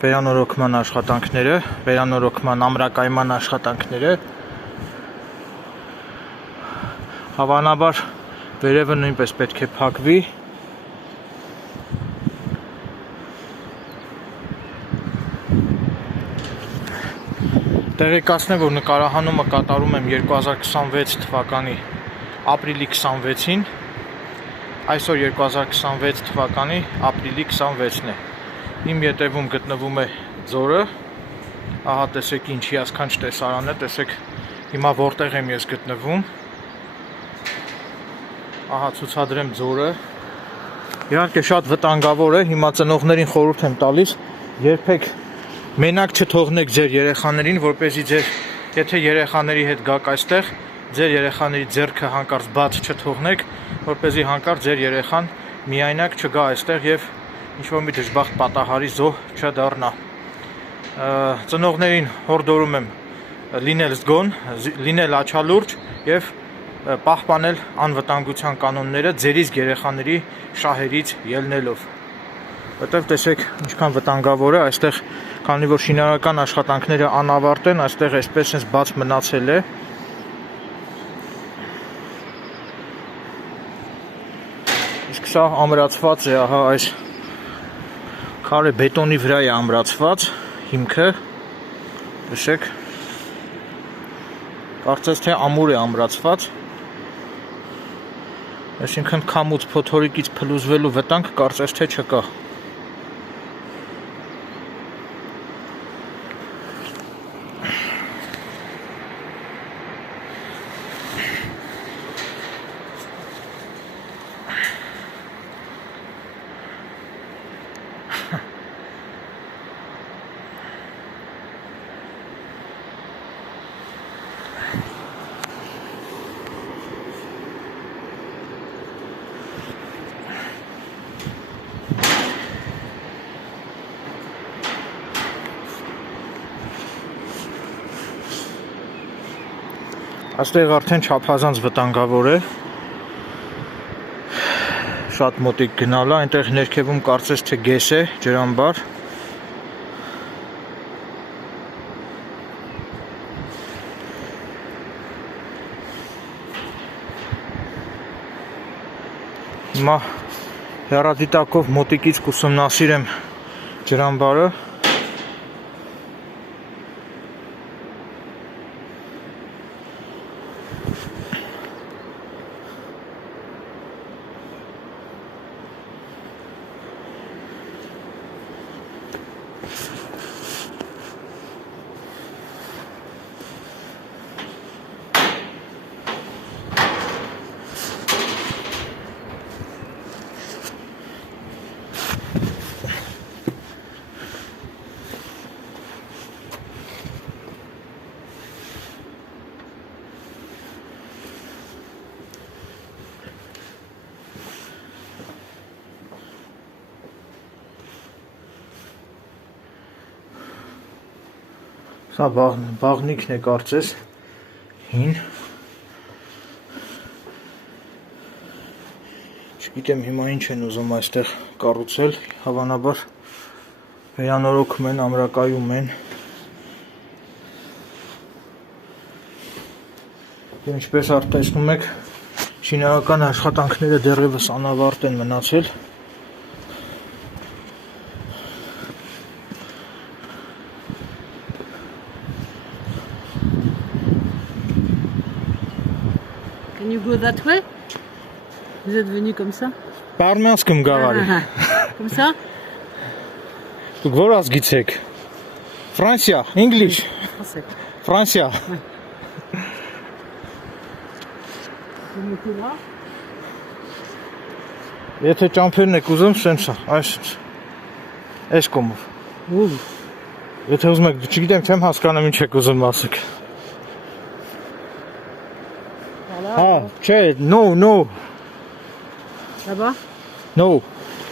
վերանորոգման աշխատանքները, վերանորոգման ամրակայման աշխատանքները։ Հավանաբար վերևը նույնպես պետք է փակվի։ Տեղեկացնեմ, որ նկարահանումը կատարում եմ 2026 թվականի ապրիլի 26-ին, այսօր 2026 թվականի ապրիլի 26-ն է։ Իմ ետևում գտնվում է ձորը, ահա տեսեք ինչ հիասքանչ տեսարան է, տեսեք հիմա որտեղ եմ ես գտնվում, ահա ցուցադրեմ ձորը, իհարկե շատ վտանգավոր է, հիմա ծնողներին խորհուրդ եմ տալիս, երբեք մենակ չթողնեք ձեր երեխաներին, որպեսզի եթե երեխաների հետ գաք այստեղ, ձեր երեխաների ձեռքը հանկարծ բաց չթողնեք, որպեսզի հանկարծ ձեր երեխան միայնակ չգա այստեղ եւ ինչ-որ մի դժբախտ պատահարի զոհ չդառնա։ Ծնողներին հորդորում եմ լինել զգոն, լինել աչալուրջ եւ պահպանել անվտանգության կանոնները ձեր իսկ երեխաների շահերից ելնելով։ Որտեւ տեսեք ինչքան վտանգավոր է այստեղ, քանի որ շինարարական աշխատանքները անավարտ են, այստեղ այսպես բաց մնացել է։ Իսկ սա ամրացված է, ահա այս քարե բետոնի վրա է ամրացված հիմքը, տեսեք, կարծես թե ամուր է ամրացված, այսինքն քամուց փոթորիկից փլուզվելու վտանգ կարծես թե չկա։ Այստեղ արդեն չափազանց վտանգավոր է, շատ մոտիկ գնալը, այնտեղ ներքևում կարծես թե գես է, ջրամբար։ Հիմա հեռադիտակով մոտիկից կուսումնասիրեմ ջրամբարը։ Սա բաղնիքն է կարծես, հին, չգիտեմ հիմա ինչ են ուզում այստեղ կառուցել, հավանաբար վերանորոգում են, ամրակայում են, ինչպես տեսնում եք, շինարարական աշխատանքները դեռևս անավարտ են մնացել։ Can you go that way? Vous êtes venu comme ça? Պարմյանսկում գավարի։ Comme ça? Դուք որ ազգից եք։ Ֆրանսիա, English։ Français. Ֆրանսիա։ Vous mettez là? Եթե ճամփերն եք ուզում, սենց այս կոմով։ Ouh. Եթե ուզում եք, չգիտեմ, չեմ հասկանում ինչ եք ուզում ասեք։ Voilà. Չէ, no, Là-bas? no,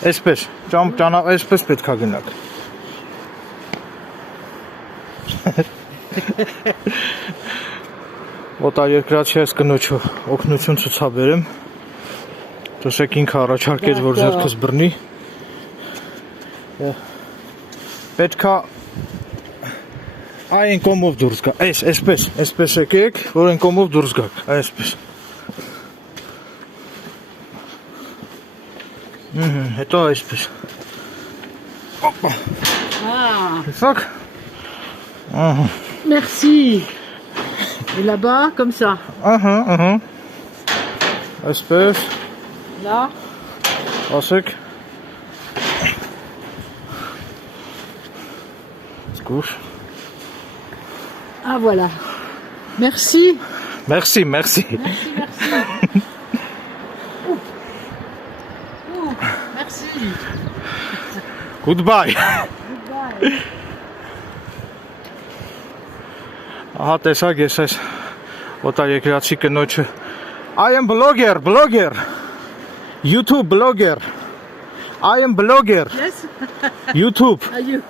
այսպես, այսպես պետք է գնաք։ Օտարերկրացի այս կնոջը օգնություն ցուցաբերեմ։ Տեսեք ինքը առաջարկեց, որ ձեռքս բռնի։ Պետքա այն կոմով դուրս գա։ Այսպես եկեք, որ այն կոմով դուրս գաք, այսպես։ Հետո այսպես։ Опа. Fuck. Merci. Et là-bas, comme ça. Այսպես, Là. ասեք։ Սկուշ։ Ah voilà. Merci. Merci. Merci. Ouh, merci. Goodbye. Goodbye. Ահա տեսակ ես այս օտարերկրացի կնոջը I am blogger. YouTube blogger. I am blogger. Yes. YouTube. Are you?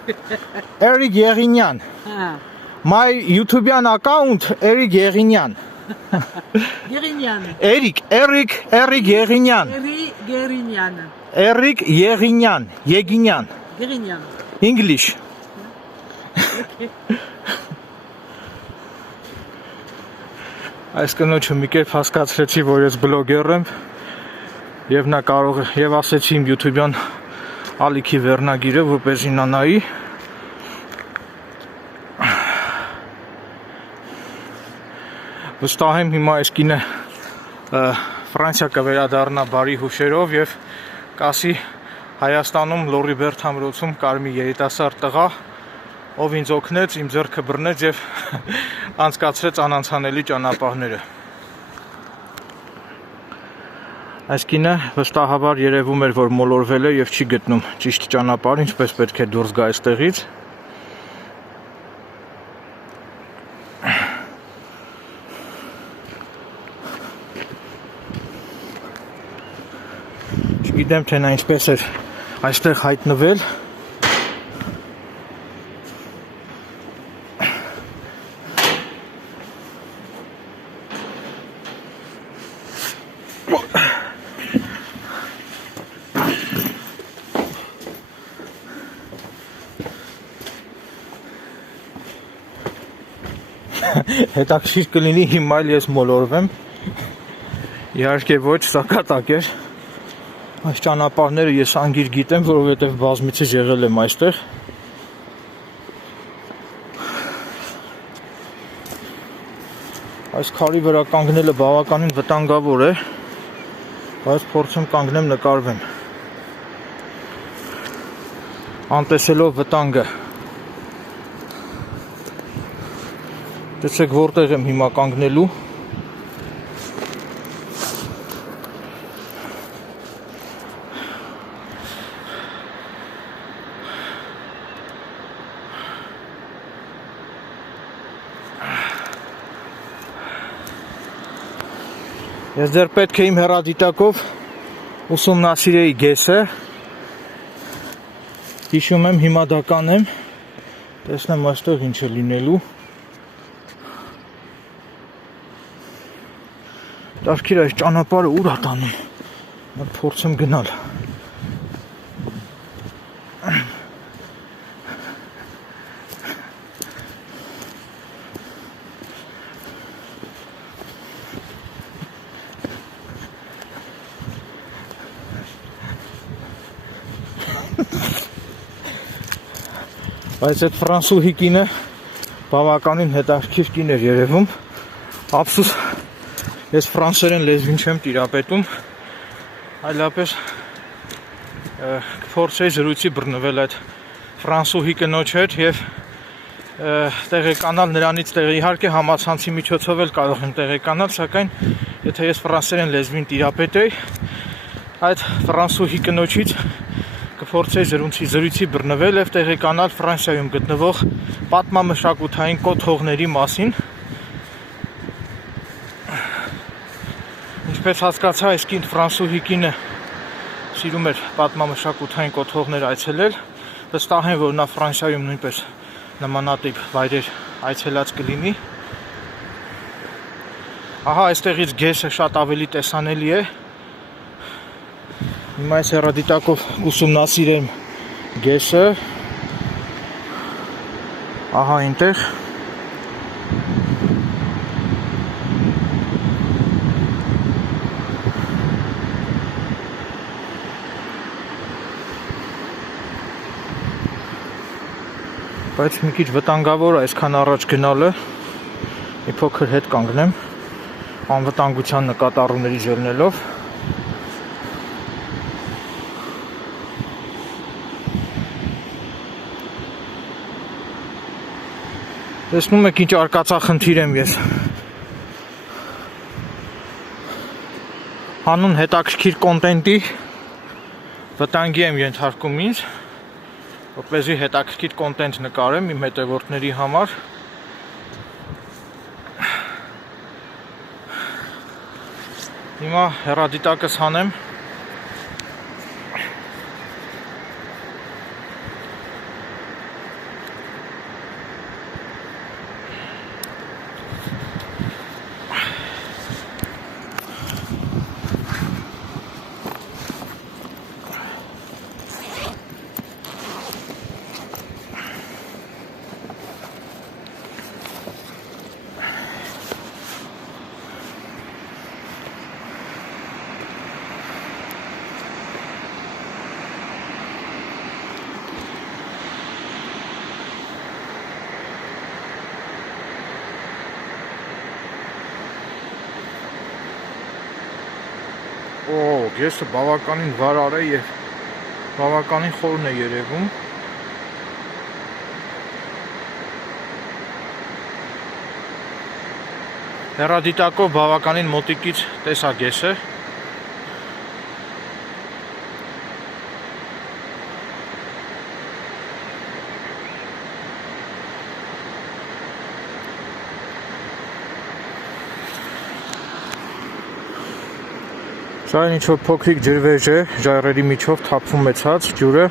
Eric Yerinyan. Ah. My YouTubean account Eric Yerinyan. Guérignan. Eric Yerinyan. Guérignan. Eric Yerinyan. Guérignan. English. Այս կնոջը մի կերպ հասկացրեցի, որ ես բլոգեր եմ եւ նա կարող է եւ ասեցի իմ YouTube-յան ալիքի վերնագիրը, որպեսզի նա նայի։ Վստահ եմ հիմա այս կինը Ֆրանսիա կվերադառնա բարի հուշերով եւ կասի Հայաստանում Լորիբերտ ամրոցում կար մի երիտասարդ տղա, ով ինձ օգնեց, իմ ձեռքը բռնեց եւ անցկացրեց անանցանելի ճանապարհները։ Այս կինը վստահաբար երևում էր, որ մոլորվել է եւ չի գտնում ճիշտ ճանապարհ, ինչպես պետք է դուրս գա այստեղից։ Չգիտեմ, թե նա ինչպես էր այստեղ հայտնվել։ Հետաքրքիր կլինի հիմա ես մոլորվեմ։ Իհարկե ոչ, սա կատակ էր։ Այս ճանապարհները ես անգիր գիտեմ, որովհետև բազմիցս եղել եմ այստեղ։ Այս քարի վրա կանգնելը բավականին վտանգավոր է, բայց փորձեմ կանգնեմ նկարվեմ։ Անտեսելով վտանգը։ Տեսեք որտեղ եմ հիմա կանգնելու։ Ես դեռ պետք է իմ հեռադիտակով ուսումնասիրեի գեսը։ Հիշում եմ, հիմա դա կանեմ։ Տեսնեմ այստեղ ինչ է լինելու։ Դարքիր այս ճանապարհը ուր է տանում։ Նա փորձեմ գնալ։ Բայց այդ ֆրանսուհի կինը բավականին հետաքրքիր կին էր երևում։ Ափսոս ես ֆրանսերեն լեզվին չեմ տիրապետում, այլապես կփորձեի զրույցի բռնվել այդ ֆրանսուհի կնոջ հետ եւ տեղեկանալ նրանից իհարկե համացանցի միջոցով էլ կարող եմ տեղեկանալ, սակայն եթե ես ֆրանսերեն լեզվին տիրապետեի, այդ ֆրանսուհի կնոջից կփորձեի զրույցի բռնվել եւ տեղեկանալ Ֆրանսիայում գտնվող պատմամշակութային կոթողների մասին։ Ինչպես հասկացա, այս կին ֆրանսուհի կինը սիրում էր պատմամշակութային կոթողներ այցելել, վստահ եմ, որ նա Ֆրանսիայում նույնպես նմանատիպ վայրեր այցելած կլինի։ Ահա այստեղից գեսը շատ ավելի տեսանելի է։ Հիմա այս հեռադիտակով կուսումնասիրեմ գեսը։ Ահա այնտեղ։ Բայց մի քիչ վտանգավոր է այսքան առաջ գնալը։ Մի փոքր հետ կանգնեմ անվտանգության նկատառումներից ելնելով։ Տեսնում եք ինչ արկածախնդիր եմ ես։ Հանուն հետաքրքիր կոնտենտի վտանգի եմ ենթարկում ինձ, որպեսզի հետաքրքիր կոնտենտ նկարեմ իմ հետևորդների համար։ Հիմա հեռադիտակս հանեմ։ Գեսը բավականին վարար է և բավականին խորն է երևում։ Հեռադիտակով բավականին մոտիկից տեսա գեսը։ Սա ինչ-որ փոքրիկ ջրվեժ է, ժայռերի միջով թափվում է ցած ջուրը։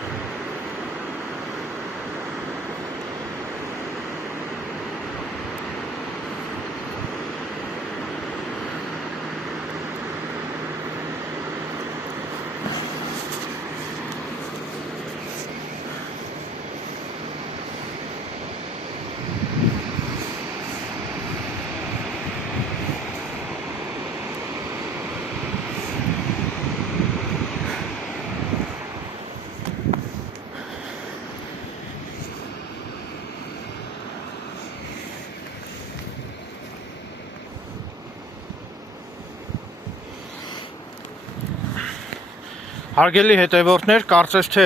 Հարգելի հետևորդներ, կարծես թե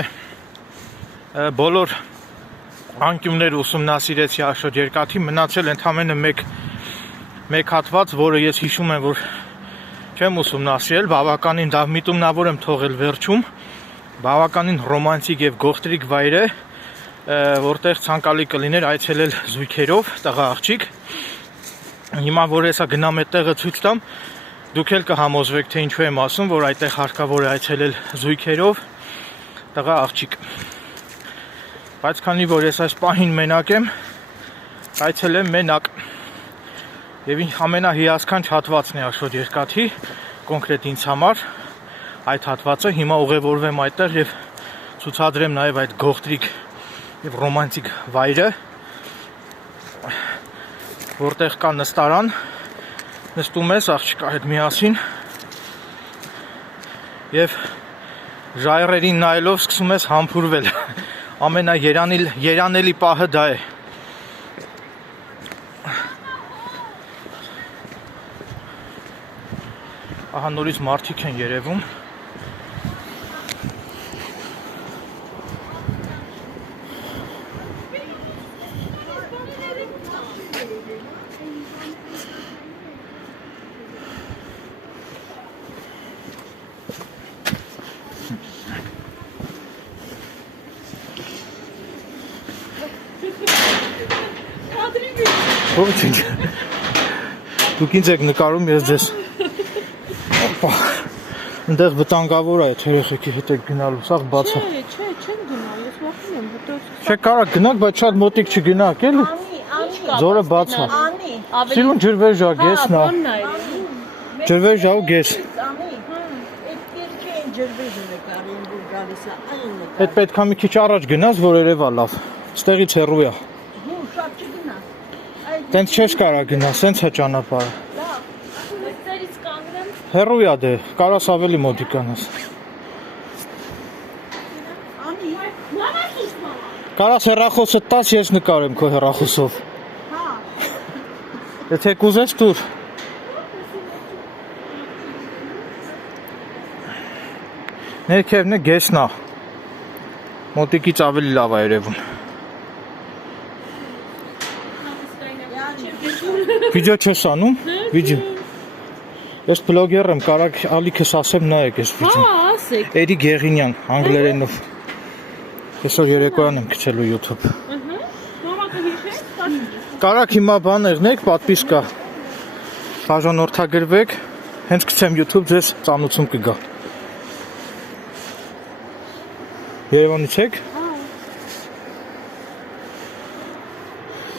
բոլոր անկյունները ուսումնասիրեցի աշոտերկաթի, մնացել ընդամենը մեկ հատված, որը ես հիշում եմ, որ չեմ ուսումնասիրել, բավականին դա միտումնավոր եմ թողել վերջում, բավականին ռոմանտիկ եւ գողտրիկ վայր է, որտեղ ցանկալի կլիներ այցելել զույգերով, տղա աղջիկ։ Հիմա որ հեսա գնամ այդ տեղը ցույց տամ, դուք էլ կհամոզվեք, թե ինչու եմ ասում, որ այդտեղ հարկավոր է այցելել զույգերով, տղա աղջիկ։ Բայց քանի որ ես այս պահին մենակ եմ, այցելեմ մենակ։ Եվ ամենահիասքանչ հատվածն է աշոտերկաթի, կոնկրետ ինձ համար այդ հատվածը, հիմա ուղևորվեմ այդտեղ եւ ցուցադրեմ նաեւ այդ գողտրիկ եւ ռոմանտիկ վայրը, որտեղ կա նստարան, նստում ես աղջկա հետ միասին եւ ժայռերին նայելով սկսում ես համբուրվել։ Ամենաերանելի պահը դա է։ Ահա նորից մարդիկ են երևում։ Դուք ինձ եք նկարում, ես ձեզ։ Այնտեղ վտանգավոր է այդ երեխեքի հետ եք գնալու, սաղ բաց է։ Չէ, չեմ գնա, ես վախում եմ, որտեղ Չէ, կարա գնաք, բայց շատ մոտիկ չգնաք, էլի։ Ձորը բաց է։ Սիրուն ջրվեժ է, գեսն է։ Անի, Ջրվեժ ա ու գես։ Այդ պետք է մի քիչ առաջ գնաս, որ երևա լավ։ Ստեղից հեռու է։ Տենց չես կարա գնաս, սենց է ճանապարհը։ Հեռու է դե, կարաս ավելի մոտիկ գնաս։ Կարաս հեռախոսը տաս, ես նկարեմ քո հեռախոսով։ Եթե կուզես տուր։ Ներքևն է գեսն է։ Մոտիկից ավելի լավ է երևում։ Վիդեո չես անում։ Վիդեո։ Ես բլոգեր եմ, կարակ ալիքս ասեմ նայեք այս վիդեոն։ Հա, ասեք։ Էրի Գեղինյան, անգլերենով։ Այսօր երեկոյան եմ գցելու YouTube։ Մամա կհիշեք, Կարակ հիմա բան եղնեք, պատվիսկա։ Բաժանորդագրվեք, հենց գցեմ YouTube, ձեզ ծանուցում կգա։ Երևանից եք։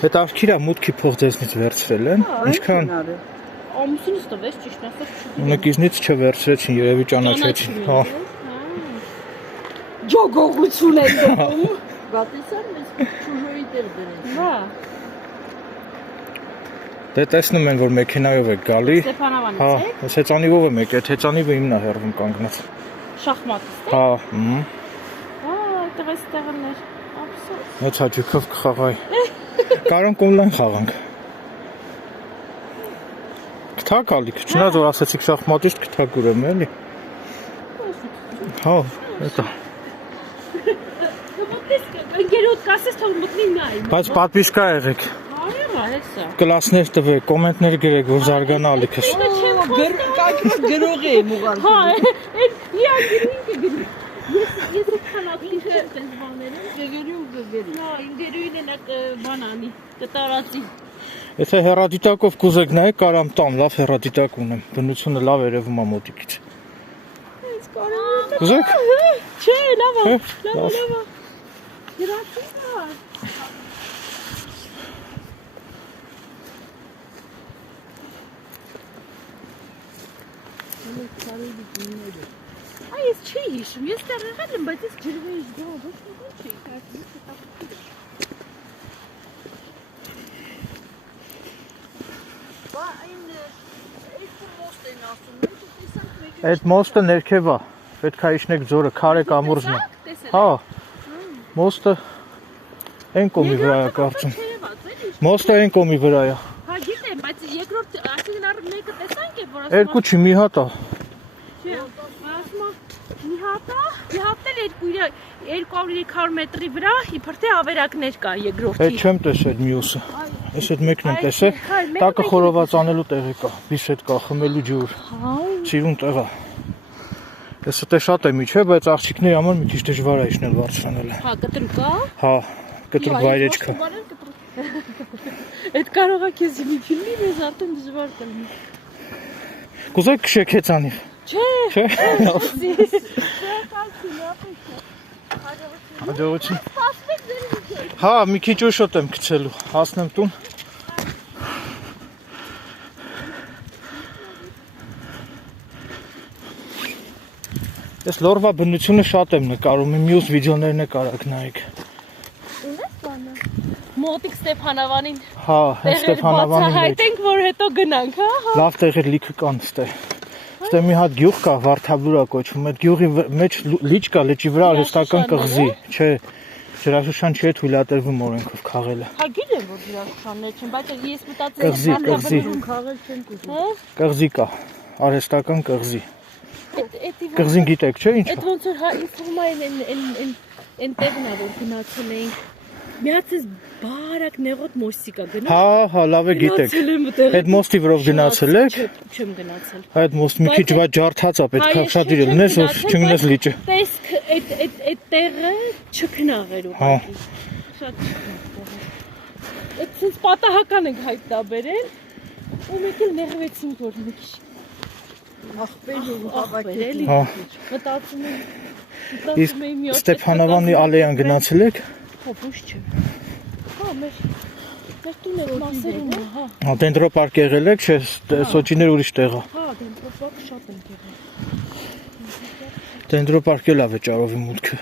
Հետաքրքիր է մուտքի փող ձեզնից վերցրել են։ Ինչքան ամուսինս տվեց, ճիշտ ասած, մեկիզնից չվերցրեցին, երևի ճանաչեցին։ Հա։ ջոգողություն է դնում։ Գատեսան մեզ ճուժոյի դեր դրեն։ Հա։ Դե տեսնում են, որ մեքենայով եք գալի։ Ստեփանավանից Հա, եք։ այս հեծանիվով եմ եկել, հեծանիվը իմն է հեռվում կանգնած։ Շախմատից եք։ Հա, Տվեց տեղներ, ափսոս։ Հեծ հաճույքով կխաղայի։ Կարոն կոնլայն խաղանք։ Կթակ ալիք, չնայած որ ասացիք շախմատիստ կթակ ուրեմ էլի։ Հա, էտա։ Ընկերոտ կասես թող մտնի նայ։ Բայց պատվիսկա եղեք։ Արևա, հեսա։ Կլասներ տվեք, կոմենտներ գրեք, որ զարգանա ալիքս։ Գրող է մուղալ։ Հա, իա գրինքը գրի։ Ես քանակին չեմ տես բաները։ Գերում գերի։ Հա, ինգերույն են բանանի, կտարածի։ Եթե հեռադիտակով կուզեք նայեք, կարամ տամ, լավ հեռադիտակ ունեմ։ Բնությունը լավ երևում է մոտիկից։ Կուզեք։ Չէ, լավ է, Լավ։ լավ է։ Գրացի է։ Այ ես չի հիշում, ես դեռ եղել եմ, բայց ես ջրվեժ գա, ոչ մի բան չի, կարծես հետաքրքիր է։ Բա այն երկու մոստ են ասում, մենք տեսանք մեկ Այդ մոստը ներքև է։ Պետք է իջնեք ձորը, քարե կամուրջն է։ Հա։ Մոստը այն կոմի վրա է կարծում։ Մոստը այն կոմի վրա է։ Հա, գիտեմ, բայց երկրորդ, այսինքն առ մեկը տեսանք է, որ ասում Երկու չի, մի հատ է։ Չէ, ասում մի հատը երկու 200-300 մետրի վրա, իբր թե ավերակներ կա Այդ երկրորդի։ չեմ տեսել մյուսը։ Այս այդ մեկն եմ տեսել։ Տակը խորոված անելու տեղի կա։ Բիսետ կա, խմելու ջուր։ Սիրուն տեղ է։ Ես դե շատ եմ իջե, բայց աղջիկների համար մի քիչ դժվար է իջնել բարձրանալը։ Հա, կտրուկ կա։ Հա, կտրուկ վայրեջ կա։ Այդ կարող է քեզ մի ֆիլմի մեզ արդեն դժվար կլինի։ Կուզեք քշեք հեծանիվ։ Չէ։ Չէ։ Չէ, Հաջողություն։ Հա, մի քիչ ուշոտ եմ գցելու, հասնեմ տուն։ Ես լորվա բնությունը շատ եմ նկարում, մյուս վիդեոներն է կարակ նայեք։ մոտիկ Ստեփանավանին։ Հա, հենց Ստեփանավանի մեջ։ Հայտենք, որ հետո գնանք, հա։ Լավ տեղեր լիքը կան ստե։ Ստե մի հատ գյուղ կա, Վարդաբուրա կոչվում, այդ գյուղի մեջ լիճ կա, լճի վրա արհեստական կղզի, չէ։ Ջրաշուշան չի թույլատրվում օրենքով քաղելը։ Հա, գիտեմ, որ ջրաշուշաններ չեն, բայց ես Կղզի, մտածել կղզի։ խաղել չեն կուզում։ Հա։ Կղզի կա, արհեստական կղզի։ Էդի Կղզին գիտեք, չէ՞ ինչ։ Այդ ոնց որ հա ինձ թվում է այն տեղն է որ գնացել էինք։ Միացես բարակ նեղոտ մոստիկա գնա։ Հա, լավ է գիտեք։ Այդ մոստի վրով գնացել եք։ Չեմ գնացել։ Այդ մոստը մի քիչ վատ ջարդած է, պետք է շատ իրել ունես, որ չգնես լիճը։ Տեսք այդ տեղը չքնաղեր Հա։ ուղղակի։ Շատ չքնաղ։ Այդ ցած պատահական ենք հայտնաբերել։ Ու մեկ էլ նեղվեցինք որ մի քիչ Ախպեր ու հավաքել։ Հա։ Մտածում Իսկ եմ մի օր Ստեփանավանի ալեյան գնացել եք։ Հա, ոչ չեմ։ Հա, մեր տունը մասերում է, հա։ Հա, դենդրոպարկ եղել եք, չէ, Սոչիներ ուրիշ տեղ է։ Հա, դենտրո Բակ շատ են եղել։ Դենդրոպարկը լավ է ճարովի մուտքը։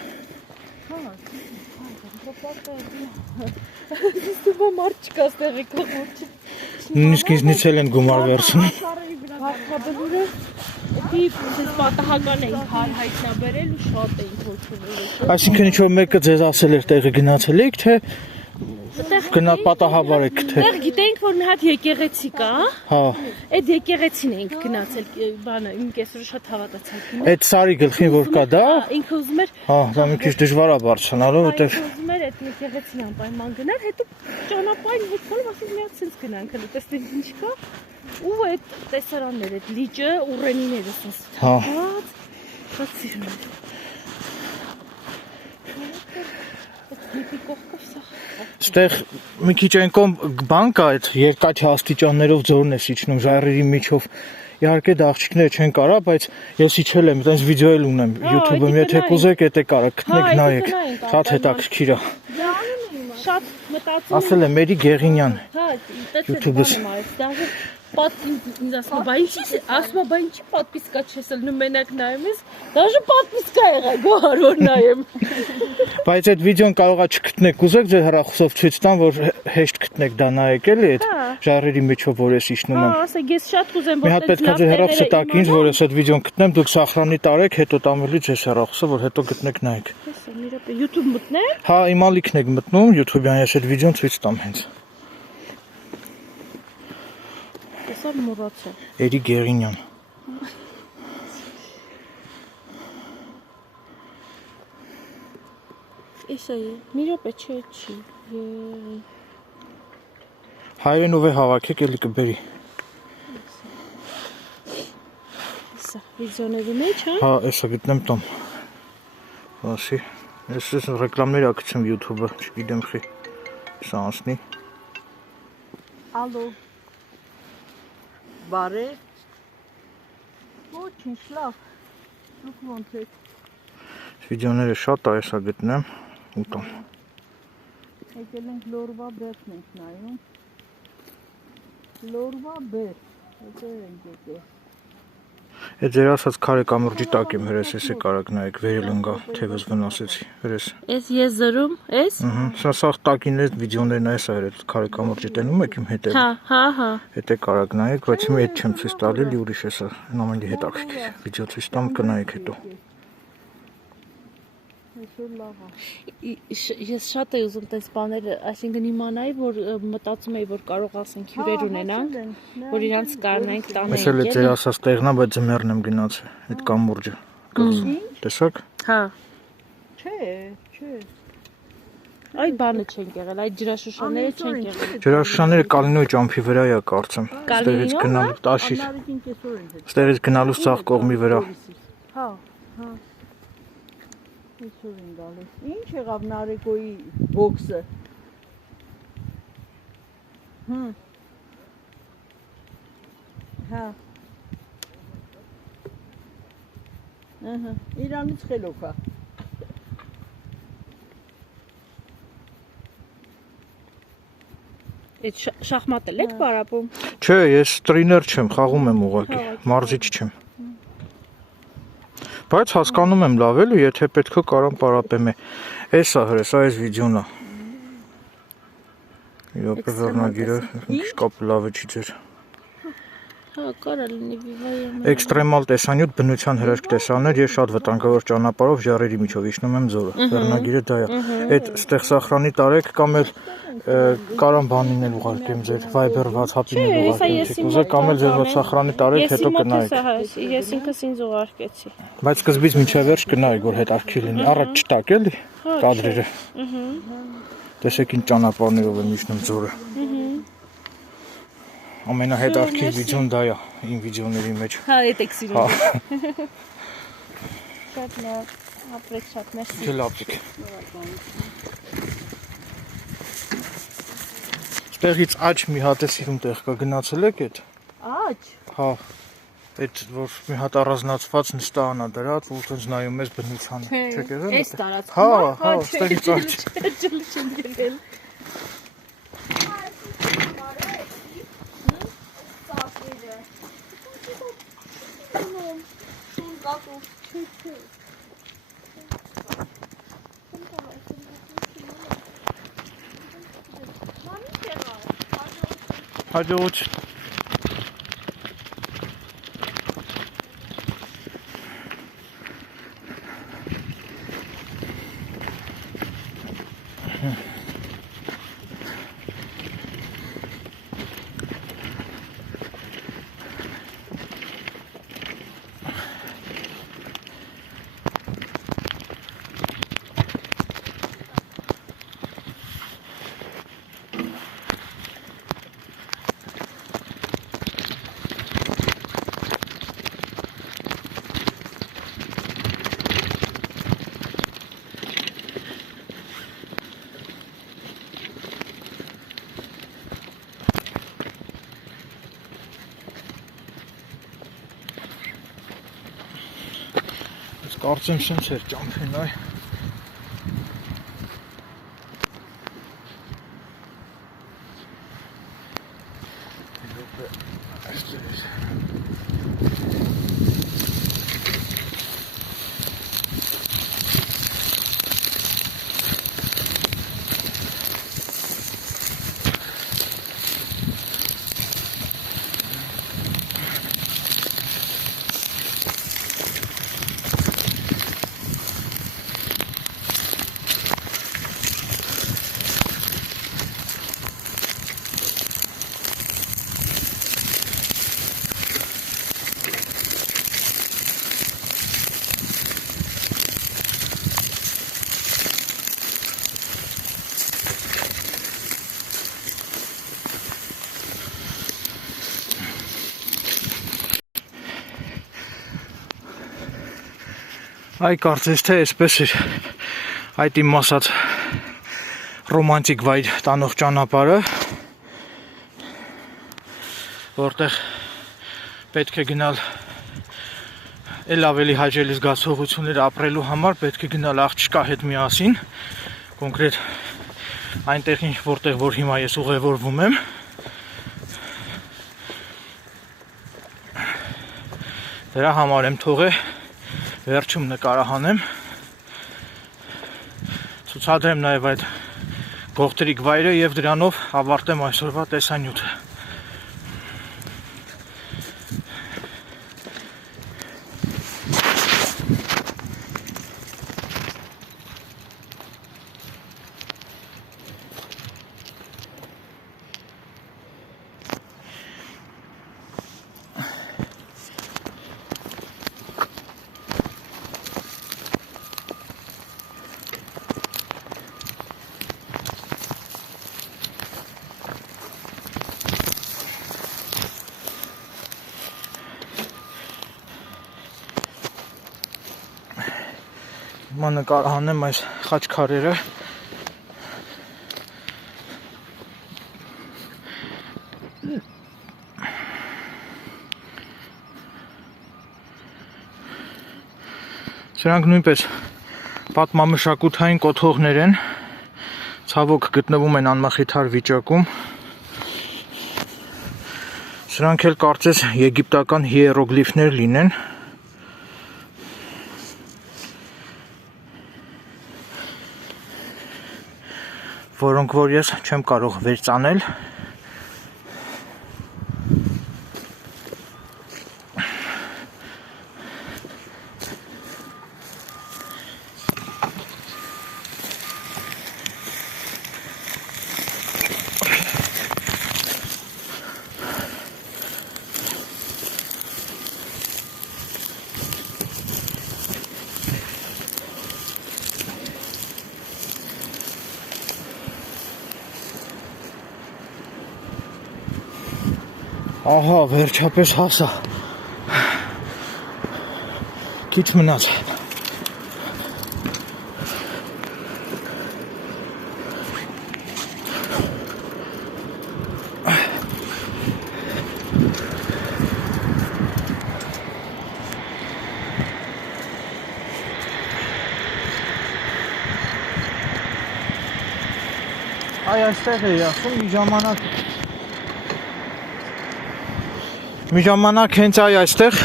Ստուբա մարդ չկա ստեղի կողմորջի։ Նույնիսկ ինձնից էլ են գումար վերցնում։ Վարդաբլուրը դի ես պատահական էինք հայտնաբերել ու շատ էինք հոգևորել։ Այսինքն ինչ-որ մեկը ձեզ ասել էր տեղը գնացել եք, թե գնալ պատահաբար եք թե։ Տեղ գիտենք, որ մի հատ եկեղեցի կա, Հա, այդ եկեղեցին էինք գնացել, բանը, իմ կեսուրը շատ հավատացած։ այդ սարի գլխին որ կա դա։ Ինքը ուզում էր Հա, դա մի քիչ դժվար է բարձրանալու, որտեղ ուզում էր այդ եկեղեցին անպայման գնալ, հետո ճանապարհին հետ գալով ասես մի հատ sense գնանք, հələ տեսնենք ինչ կա։ Ու այդ տեսարաններ, այդ լիճը, ուռենիները ասես։ Հա։ Շատ սիրում եմ։ Դեպի կողքով սա։ Ստեղ մի քիչ այնքան բան կա այդ երկաչ աստիճաններով ձորն է իջնում ժայռերի միջով։ Իհարկե դա աղջիկները չեն կարա, բայց ես իջել եմ, այնպես վիդեո էլ ունեմ YouTube-ում, եթե կուզեք, եթե կարա գտնեք նայեք։ Շատ հետաքրքիր է։ Շատ մտածում Ասել եմ Մերի Գեղինյան։ Հա, YouTube-ս։ Даже ինձ ասում բա ինչի, ասում բա ինչի պատպիսկա չես ելնում մենակ նայում ես, даже պատպիսկա եղա գոհար որ նայեմ։ Բայց այդ վիդեոն կարողա չգտնեք, կուզեք ձեր հեռախոսով ցույց տամ, որ հեշտ գտնեք դա նայեք էլի այդ ժայռերի միջով որ ես իջնում Հա, եմ։ ասեք ես շատ կուզեմ Մի հատ պետք է ձեր հեռախոսը տաք ինձ, որ ես այդ վիդեոն գտնեմ, դուք սախրանի տարեք, հետո տամելի ձեզ հեռախոսը, որ հետո գտնեք նայեք։ YouTube մտնեք։ Հա, իմ ալիքն եք մտնում YouTube-յան, ես այդ վիդեոն ցույց տամ հենց։ Տեսա մոռացա։ Էրի Գեղինյան։ Էսա է։ Մի րոպե չի։ Հայերենով է հավաքեք, էլի կբերի։ Էսա վիդեոների մեջ, հա։ Հա, էսա գտնեմ տամ։ Ասի, ես ռեկլամներ ակցեմ YouTube-ը, չգիտեմ խի։ Սա անցնի։ Ալո։ Բարե։ Ոչինչ, լավ։ Դուք ոնց եք։ Վիդեոները շատ է, էսա գտնեմ ու տամ։ Եկել ենք լորվա բերն ենք նայում։ Լորվա բեր։ Եկել ենք եկել։ Այդ ձեր ասած քարե կամուրջի տակ եմ հրես, էսե կարակ նայեք, վերել ընկա, թևս վնասեցի, հրես։ Էս ես զրում, էս։ Սա սաղ տակին այդ վիդեոներն այս է հրես, քարե կամուրջի տենում եք իմ հետև։ Հա։ Հետե կարակ նայեք, բայց հիմա այդ չեմ ցույց տալի, լի ուրիշ է սա, նամենի հետաքրքիր, վիդեո ցույց տամ կնայեք հետո։ Այսօր լավ է։ Ես շատ եմ ուզում տես բաներ, այսինքն իմանայի, որ մտածում էի, որ կարող ասենք հյուրեր ունենանք, որ իրանց կարնենք տանենք։ Ես էլ ձեր ասած տեղն է, բայց ձմեռն եմ գնացել, այդ կամուրջը։ Կղզում, տեսակ։ Հա։ Չէ։ Այդ բանը չենք եղել, այդ ջրաշուշաները չենք եղել։ Ջրաշուշաները Կալինոյի ճամփի վրա է կարծեմ։ Ստեղից գնալու տաշի։ Անարիկին կեսօր են հետ։ Ստեղից գնալուց ցախ կողմի վրա։ Հա։ Այսօր են գալիս։ Ինչ եղավ Նարեկոյի բոքսը։ Հա։ Ահա, Իրանից խելոք է։ Այդ շախմատել եք պարապում։ Չէ, ես տրիներ չեմ, խաղում եմ ուղղակի, մարզիչ չեմ։ Բայց հասկանում եմ լավ էլ ու եթե պետք է կարամ պարապեմ է։ Էսա հրես, այս վիդեոն է։ Իրոք վերնագիրը ինչ կապ լավ է չի ձեր։ Հա, կարա լինի վիվայում։ Էքստրեմալ տեսանյութ բնության հրաշք տեսաներ եւ շատ վտանգավոր ճանապարհով ժառերի միջով իջնում եմ ձորը։ Վերնագիրը դա է։ Այդ ստեղ սախրանի տարեք կամ էլ կարամ բանին էլ ուղարկեմ ձեր Viber WhatsApp-ին էլ ուղարկեմ։ Ուզեք կամ էլ ձեր սախրանի տարեք հետո կնայեք։ Ես ինքս ինձ ուղարկեցի։ Բայց սկզբից մինչև վերջ կնայեք, որ հետաքրքիր լինի։ Առաջ չտակ էլի կադրերը։ Տեսեք ինչ ճանապարհներով եմ իջնում ձորը։ Ամենահետաքրքիր վիդեոն դա է իմ վիդեոների մեջ։ Հա, այդ եք սիրում։ Շատ լավ, ապրեք շատ, մերսի։ Չէ լավիկ։ Ստեղից աջ մի հատ է սիրում տեղ կա գնացել եք այդ։ Աջ։ Հա։ Այդ որ մի հատ առանձնացված նստանա դրած, որ տենց նայում ես բնությանը։ Չեք եղել։ Էս տարած։ Հա, ստեղից աջ։ Չեմ եղել։ կատու։ Մանիշ եղա։ Հաջողություն։ Կարծեմ շենց էր ճամփին, այ։ Այ կարծես թե այսպես էր այդ իմ ասած ռոմանտիկ վայր տանող ճանապարհը, որտեղ պետք է գնալ էլ ավելի հաճելի զգացողություններ ապրելու համար, պետք է գնալ աղջկա հետ միասին, կոնկրետ այնտեղին, որտեղ որ հիմա ես ուղևորվում եմ։ Դրա համար եմ թողել վերջում նկարահանեմ, ցուցադրեմ նաև այդ գողտրիկ վայրը եւ դրանով ավարտեմ այսօրվա տեսանյութը։ Հիմա նկարահանեմ այս խաչքարերը։ Սրանք նույնպես պատմամշակութային կոթողներ են, ցավոք գտնվում են անմխիթար վիճակում։ Սրանք էլ կարծես եգիպտական հիերոգլիֆներ լինեն։ Որոնք որ ես չեմ կարող վերցանել։ Ահա, վերջապես հասա։ Քիչ մնաց։ Այ այստեղ է ասում մի ժամանակ հենց այստեղ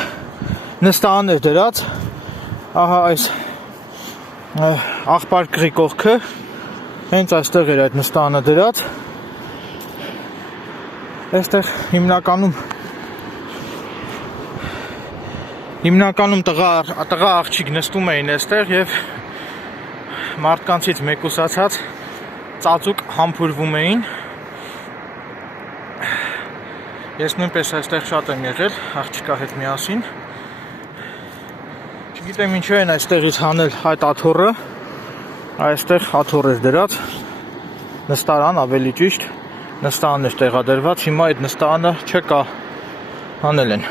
նստան էր դրած, ահա այս աղբարկղի կողքը, հենց այստեղ էր այդ նստանը դրած, այստեղ հիմնականում տղա աղջիկ նստում էին այստեղ և մարդկանցից մեկուսացած ծածուկ համբուրվում էին, ես նույնպես այստեղ շատ եմ եղել աղջիկա հետ միասին, չգիտեմ ինչու են այստեղից հանել այդ աթոռը, այստեղ աթոռ էր դրած, նստարան ավելի ճիշտ, նստանն էր տեղադրված, հիմա այդ նստանը չկա, հանել են։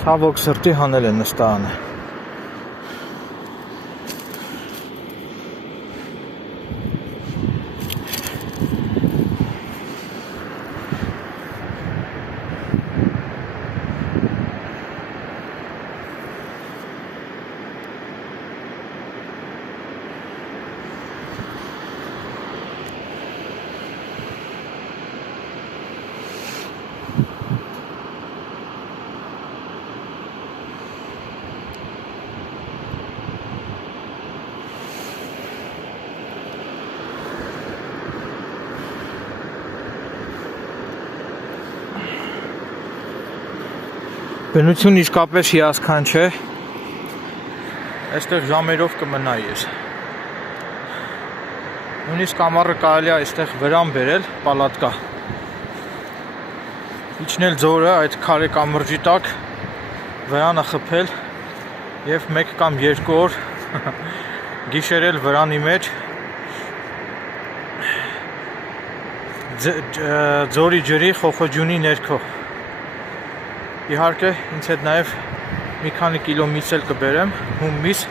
Ցավոք սրտի հանել են նստանը։ Բնություն իսկապես հիասքանչ է, այստեղ ժամերով կմնայի ես, նույնիսկ ամառը կարելի է այստեղ վրան բերել, պալատկա, իջնել ձորը այդ քարե կամրջի տակ, վրանը խփել և 1 կամ 2 օր գիշերել վրանի մեջ, ձորի ջրի խոխոջյունի ներքո, իհարկե ինձ հետ նաև մի քանի կիլո միս էլ կբերեմ, հում միս,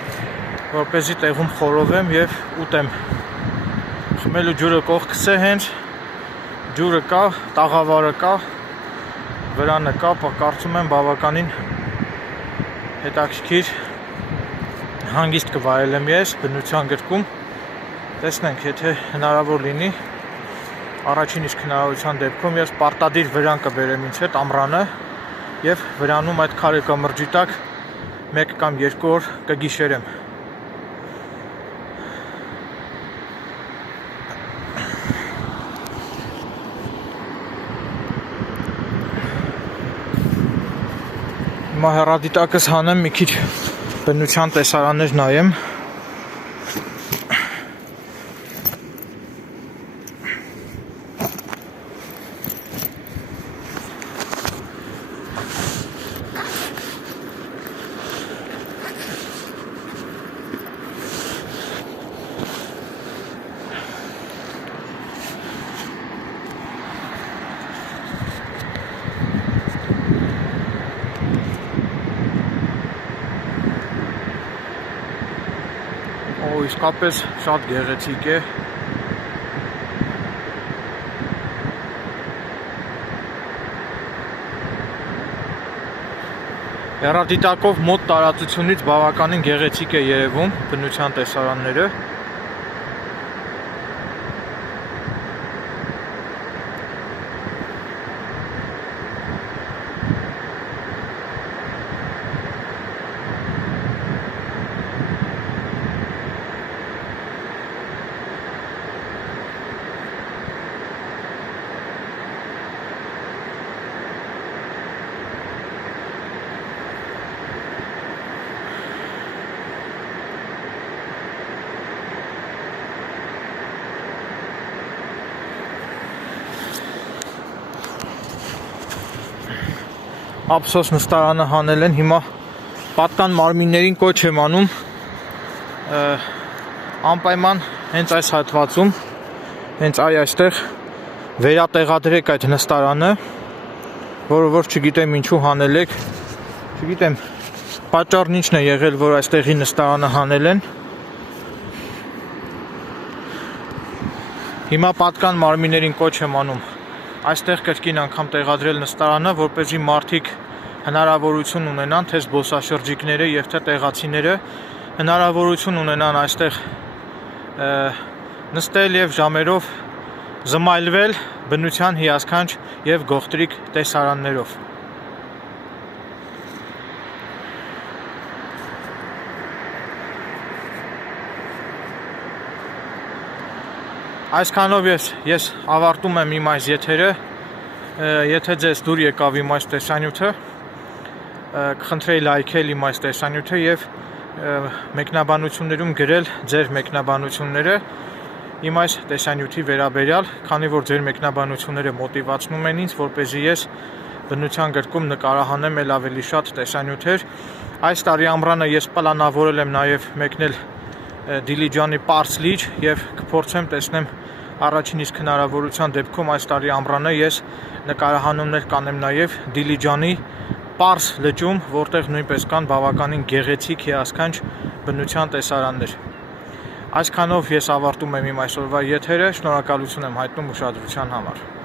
որպեսզի տեղում խորովեմ և ուտեմ, խմելու ջուրը կողքս է հենց, ջուրը կա, տաղավարը կա, վրանը կա, կարծում եմ բավականին հետաքրքիր հանգիստ կվայելեմ ես բնության գրկում, տեսնենք, եթե հնարավոր լինի, առաջին իսկ հնարավորության դեպքում ես պարտադիր վրան կբերեմ ինձ հետ ամռանը և վրանում այդ քարե կամրջի տակ 1 կամ 2 օր կգիշերեմ։ Հիմա հեռադիտակս հանեմ, մի քիչ բնության տեսարաններ նայեմ։ Իսկապես շատ գեղեցիկ է, հեռադիտակով մոտ տարածությունից բավականին գեղեցիկ է երևում բնության տեսարանները, ափսոս նստարանը հանել են, հիմա պատկան մարմիններին կոչ եմ անում անպայման հենց այս հատվածում, հենց այստեղ վերատեղադրեք այդ նստարանը, որը որ չգիտեմ ինչու հանել եք, չգիտեմ պատճառն ինչն է եղել, որ այստեղի նստարանը հանել են, հիմա պատկան մարմիններին կոչ եմ անում այստեղ կրկին անգամ տեղադրել նստարանը, որպեսզի մարդիկ հնարավորություն ունենան, թե զբոսաշրջիկները եւ թե տեղացիները հնարավորություն ունենան այստեղ նստել եւ ժամերով զմայլվել բնության հիասքանչ եւ գողտրիկ տեսարաններով։ Այսքանով ես ավարտում եմ իմ այս եթերը, եթե ձեզ դուր եկավ իմ այս տեսանյութը, կխնդրեի լայքել իմ այս տեսանյութը եւ մեկնաբանություններում գրել ձեր մեկնաբանությունները իմ այս տեսանյութի վերաբերյալ, քանի որ ձեր մեկնաբանությունները մոտիվացնում են ինձ, որպեսզի ես բնության գրքում նկարահանեմ ել ավելի շատ տեսանյութեր։ Այս տարի ամռանը ես պլանավորել եմ նաև մեկնել Դիլիջանի Պարս լիճ եւ կփորձեմ տեսնեմ առաջին իսկ հնարավորության դեպքում այս տարի ամռանը ես նկարահանումներ կանեմ նաև Դիլիջանի Պարս լճում, որտեղ նույնպես կան բավականին գեղեցիկ հիասքանչ բնության տեսարաններ։ Այսքանով ես ավարտում եմ իմ այսօրվա եթերը, շնորհակալություն եմ հայտնում ուշադրության համար։